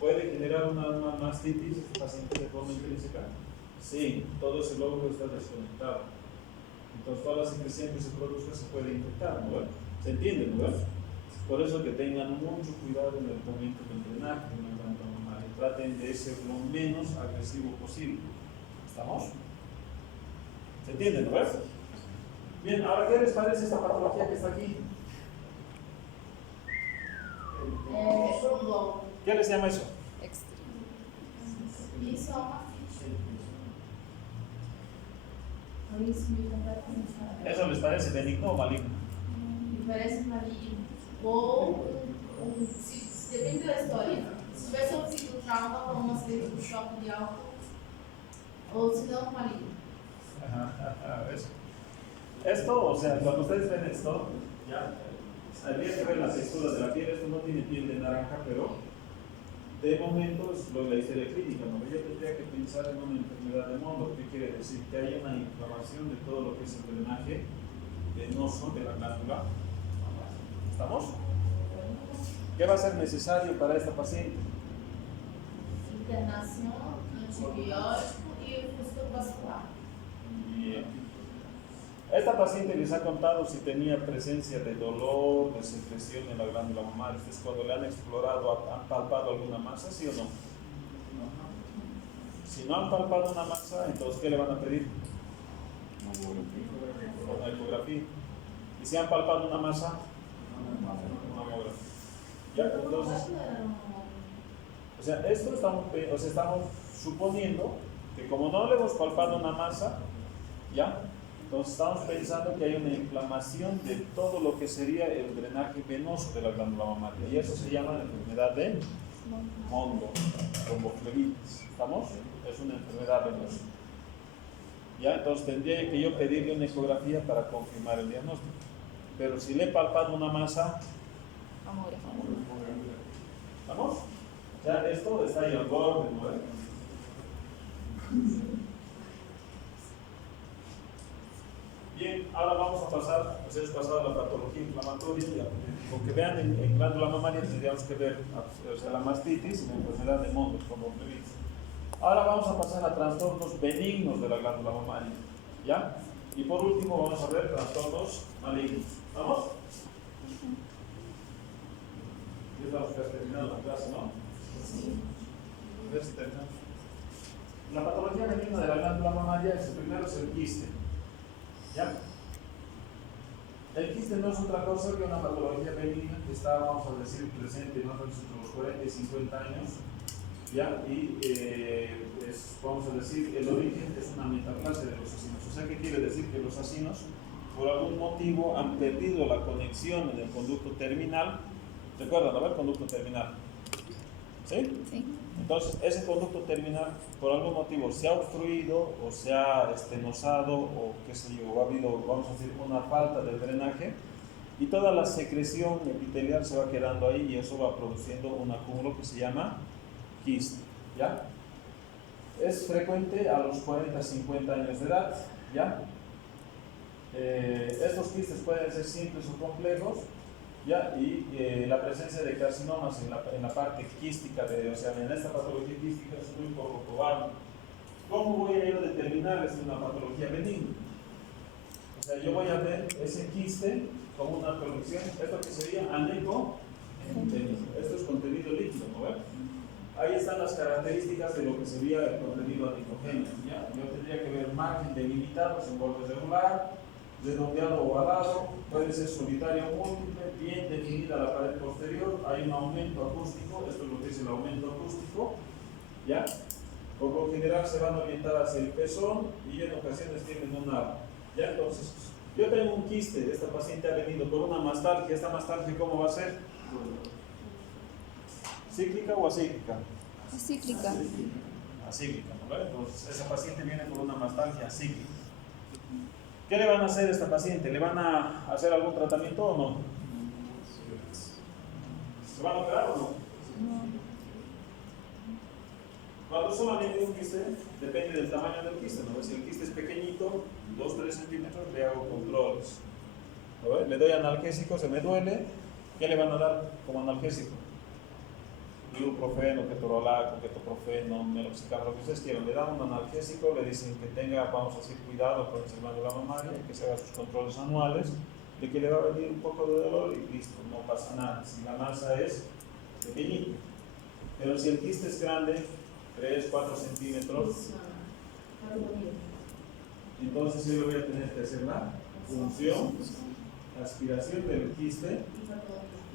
¿Puede generar una mastitis paciente de forma intrínseca? Sí, todo ese lóbulo está desconectado. Entonces toda la secreción que se produzca se puede infectar, ¿no? ¿Se entiende, no? Por eso que tengan mucho cuidado en el momento de entrenar en la glándula mamaria. Traten de ser lo menos agresivo posible. ¿Estamos? ¿Se entiende, no? Bien, ahora ¿qué les parece esta patología que está aquí? ¿Qué les llama eso? Isso é uma ficha. Isso me completamente. ¿Eso les parece benigno o maligno? Me parece maligno. Ou, depende da história. Se tivesse sofrido trauma com uma saída do choque de álcool, ou se não, maligno. Esto, o sea, cuando ustedes ven esto, ya, habría que ver la textura de la piel. Esto no tiene piel de naranja, pero de momento es lo de la histeria clínica, ¿no? Yo tendría que pensar en una enfermedad de Mondor. ¿Qué quiere decir? Que hay una inflamación de todo lo que es el drenaje venoso de la glándula. ¿Estamos? ¿Qué va a ser necesario para esta paciente? Internação, antibiótico e fluxo vascular. Bien. Esta paciente les ha contado si tenía presencia de dolor, de secreción en la glándula mamaria. Ustedes cuando le han explorado, ¿han palpado alguna masa, sí o no? Si no han palpado una masa, entonces ¿qué le van a pedir? Una ecografía. ¿Y si han palpado una masa? Una mamografía. ¿Ya? Entonces, o sea, esto estamos suponiendo que como no le hemos palpado una masa, ¿ya? Entonces estamos pensando que hay una inflamación de todo lo que sería el drenaje venoso de la glándula mamaria. Y eso se llama la enfermedad de Mondor, tromboflebitis. ¿Estamos? Es una enfermedad venosa. ¿Ya? Entonces tendría que yo pedirle una ecografía para confirmar el diagnóstico. Pero si le he palpado una masa, ¿estamos? O sea, esto está ahí al borde, ¿no? Bien, ahora vamos a pasar, pues hemos pasado a la patología inflamatoria, porque vean en glándula mamaria tendríamos que ver, o sea, la mastitis y la enfermedad de Mondor, como previsto. Ahora vamos a pasar a trastornos benignos de la glándula mamaria, ¿ya? Y por último vamos a ver trastornos malignos. ¿Vamos? Ya estamos casi terminando la clase, ¿no? Sí. La patología benigna de la glándula mamaria es, primero es el quiste. ¿Ya? El quiste no es otra cosa que una patología benigna que está, vamos a decir, presente más o menos entre los 40 y 50 años, ¿ya? Y vamos a decir, el origen es una metaplasia de los acinos. O sea, ¿qué quiere decir? Que los acinos, por algún motivo, han perdido la conexión en el conducto terminal. ¿Recuerdan, no? El conducto terminal. ¿Sí? Sí. Entonces, ese conducto terminal, por algún motivo, se ha obstruido o se ha estenosado o qué sé yo, o ha habido, vamos a decir, una falta de drenaje y toda la secreción epitelial se va quedando ahí y eso va produciendo un acúmulo que se llama quiste, ¿ya? Es frecuente a los 40, 50 años de edad, ¿ya? Estos quistes pueden ser simples o complejos, ¿ya? Y la presencia de carcinomas en la parte quística, o sea, en esta patología quística es muy poco probable. ¿Cómo voy a yo determinar si es una patología benigna? O sea, yo voy a ver ese quiste como una colección, esto que sería aneco, esto es contenido líquido, ¿no ves? ahí están las características de lo que sería el contenido adipogénico. ¿Ya? Yo tendría que ver margen delimitado, sin borde regular, redondeado o ovalado, puede ser solitario o múltiple, bien definida la pared posterior, hay un aumento acústico, esto es lo que es el aumento acústico, ¿ya? Por lo general se van a orientar hacia el pezón y en ocasiones tienen un aro, ¿ya? Entonces, yo tengo un quiste, esta paciente ha venido por una mastalgia, esta mastalgia ¿cómo va a ser? ¿Cíclica o acíclica? Cíclica. Acíclica, ¿no? Entonces, esa paciente viene por una mastalgia acíclica. ¿Qué le van a hacer a esta paciente? ¿Le van a hacer algún tratamiento o no? ¿Se van a operar o no? Cuando solamente un quiste, depende del tamaño del quiste, ¿no? Si el quiste es pequeñito, 2-3 centímetros, le hago controles. ¿No? Le doy analgésico, se me duele. ¿Qué le van a dar como analgésico? Ibuprofeno, ketorolaco, ketoprofeno, meloxicam, lo que ustedes quieran. Le dan un analgésico, le dicen que tenga, vamos a decir, cuidado con el glándula mamaria, que se haga sus controles anuales, de que le va a venir un poco de dolor y listo, no pasa nada. Si la masa es pequeñita. Pero si el quiste es grande, 3-4 centímetros, entonces yo le voy a tener que hacer la punción, aspiración del quiste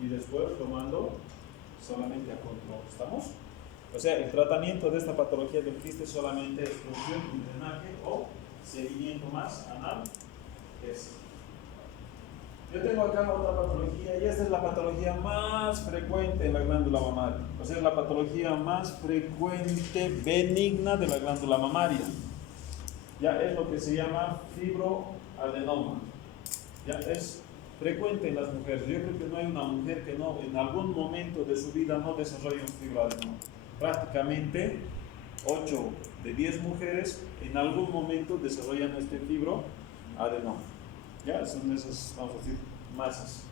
y después tomando solamente a control. ¿Estamos? O sea, el tratamiento de esta patología del quiste solamente es punción y drenaje o seguimiento más anal. Yo tengo acá otra patología y esta es la patología más frecuente en la glándula mamaria. O sea, es la patología más frecuente benigna de la glándula mamaria. Ya es lo que se llama fibroadenoma. Ya es frecuente en las mujeres. Yo creo que no hay una mujer que no, en algún momento de su vida no desarrolle un fibroadenoma. Prácticamente 8 de 10 mujeres en algún momento desarrollan este fibroadenoma. Ya son esas, vamos a decir, masas.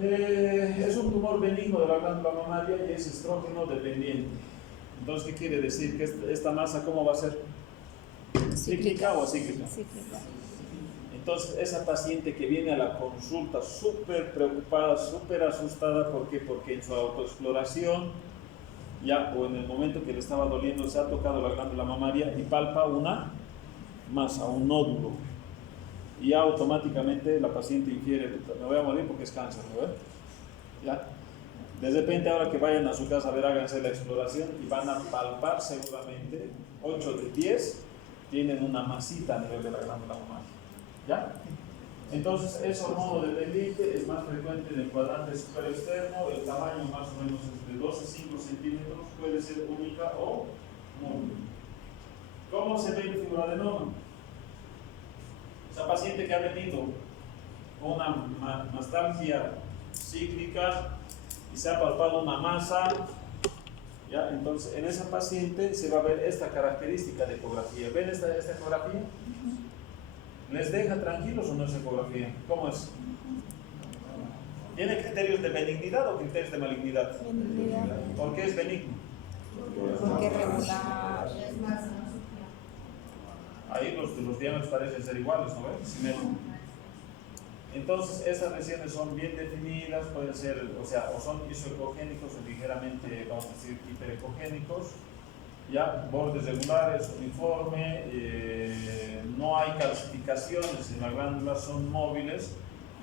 Es un tumor benigno de la glándula mamaria y es estrógeno dependiente. Entonces, ¿qué quiere decir? Que esta masa, ¿cómo va a ser? ¿Cíclica o acíclica? Cíclica. Entonces, esa paciente que viene a la consulta súper preocupada, súper asustada, ¿por qué? Porque en su autoexploración, ya, o en el momento que le estaba doliendo, se ha tocado la glándula mamaria y palpa una masa, un nódulo. Y ya automáticamente la paciente infiere, me voy a morir porque es cáncer, ¿no? ¿Ya? De repente, ahora que vayan a su casa a ver, háganse la exploración y van a palpar seguramente, 8 de 10 tienen una masita a nivel de la glándula mamaria. ¿Ya? Entonces, es hormono dependiente, es más frecuente en el cuadrante superior externo, el tamaño más o menos es de 12 a 5 centímetros, puede ser única o múltiple. ¿Cómo se ve el fibroadenoma? Esa paciente que ha venido con una mastalgia cíclica y se ha palpado una masa, ¿ya? Entonces en esa paciente se va a ver esta característica de ecografía. ¿Ven esta ecografía? ¿Les deja tranquilos o no esa ecografía? ¿Cómo es? ¿Tiene criterios de benignidad o criterios de malignidad? Benignidad. ¿Por qué es benigno? Porque regular. Ahí los diámetros parecen ser iguales, ¿no ven? Simétricos. Entonces, estas lesiones son bien definidas, pueden ser, o sea, o son isoecogénicos o ligeramente, vamos a decir, hiperecogénicos, ya, bordes regulares, uniforme, no hay calcificaciones en la glándula, son móviles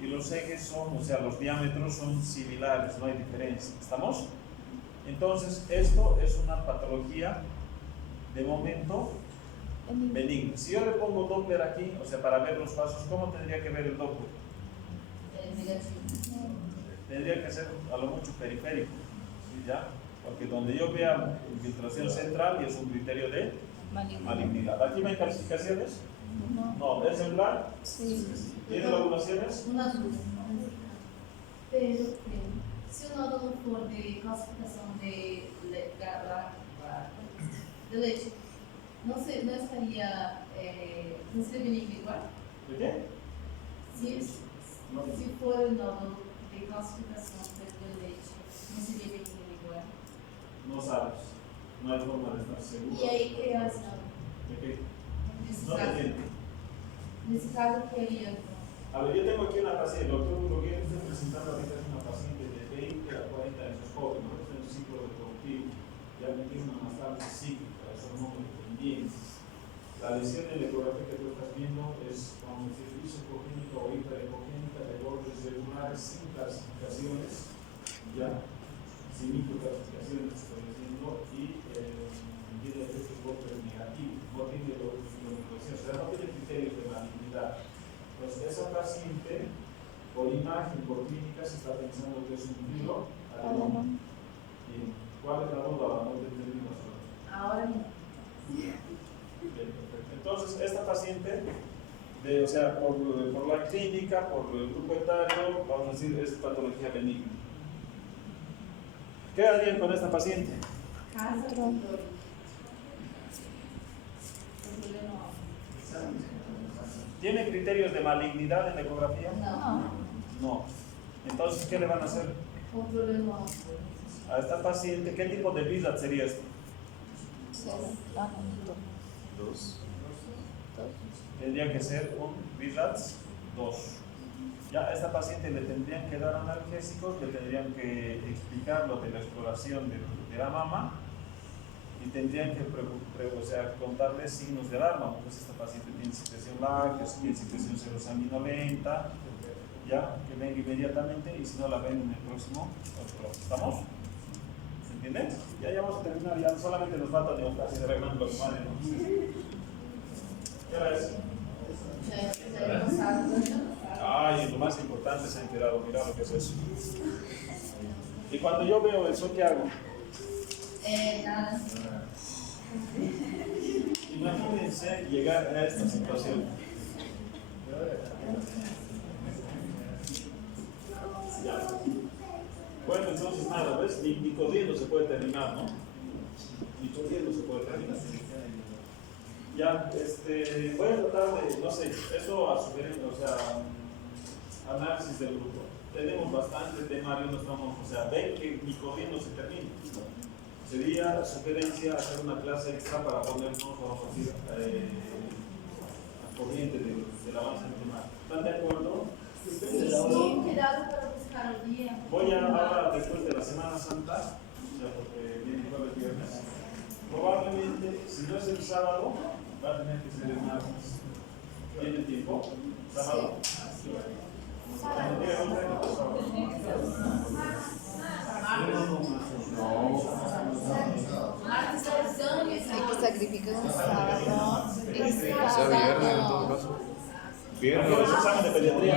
y los ejes son, o sea, los diámetros son similares, no hay diferencia. ¿Estamos? Entonces, esto es una patología de momento benigna. Si yo le pongo Doppler aquí, o sea, para ver los pasos, ¿cómo tendría que ver el Doppler? Tendría que ser a lo mucho periférico, ¿sí? ¿Ya? Porque donde yo vea infiltración central y es un criterio de malignidad. ¿Aquí ven calcificaciones? No. ¿Es regular? Sí. ¿Tiene lobulaciones? Una duda. Pero se o nódulo for de calcificação de leite, não estaria não seria benigno igual? ¿De qué? Se for o nódulo de calcificação de leite, não seria benigno igual? No sabes. No hay forma de estar seguro. E aí, que reação? ¿De qué? Nesse No te caso, entiendo. nesse caso, que haría? A ver, yo tengo aquí una paciente, doctor, lo que estoy presentando ahorita es una paciente de 20 a 40 años joven, ¿no? Está en un ciclo de deportivo. Ya tiene una mastagna cíclica, es un nombre dependiente. La lesión en la ecografía que tú estás viendo es, vamos a decir, isocogénica o hiperecogénica de bordes regulares sin calcificaciones, ya, sin microcalcificaciones, estoy diciendo, y tiene efectos bordes negativos, no tiene o sea, no tiene criterios de malignidad. Entonces, esa paciente, por imagen, por clínica, se está pensando que es un filo adenoma. Bien, ¿cuál es la duda? No te entendí nosotros. Ahora no. Bien, perfecto. Entonces, esta paciente, o sea, por la clínica, por el grupo etario, vamos a decir, es patología benigna. ¿Qué harían con esta paciente? Control. ¿Tiene criterios de malignidad en la ecografía? No. No. Entonces, ¿qué le van a hacer Un problema. a esta paciente? ¿Qué tipo de VISAT sería este? Cero. Ah, no, dos. Tendría que ser un VISAT 2. Ya a esta paciente le tendrían que dar analgésicos, le tendrían que explicar lo de la exploración de la mama y tendrían que contarle signos de alarma, pues esta paciente tiene secreción láctea, tiene secreción serosanguinolenta, ya, que venga inmediatamente y si no la ven en el próximo control. ¿Estamos? ¿Se entiende? Ya vamos a terminar, ya solamente nos falta de casi de arreglando los males, ¿no? ¿Qué hora es? Ay, lo más importante se ha enterado, mira lo que es eso. Y cuando yo veo eso, ¿qué hago? Nada. Imagínense llegar a esta situación. Ya. Bueno, entonces nada, ¿ves? Ni codiendo se puede terminar, ¿no? Ni codiendo se puede terminar. Ya, voy a tratar de, no sé, eso a sugerir, o sea, análisis del grupo. Tenemos bastante temario, no estamos, o sea, ven que ni corriendo se termina. Sería sugerencia hacer una clase extra para ponernos, vamos a decir, al corriente del avance del tema. ¿Están de acuerdo? Sí, cuidado para buscar el día. Voy a hablar después de la Semana Santa, ya porque viene jueves, viernes. Probablemente, si no es el sábado, va a tener que ser el martes. ¿Tiene tiempo? ¿Sábado? Cuando diga nombre, no, sábado. Martes está exame. Hay que sacrificar un sábado. O sea, viernes en todo caso. Viernes. ¿Es examen de pediatría?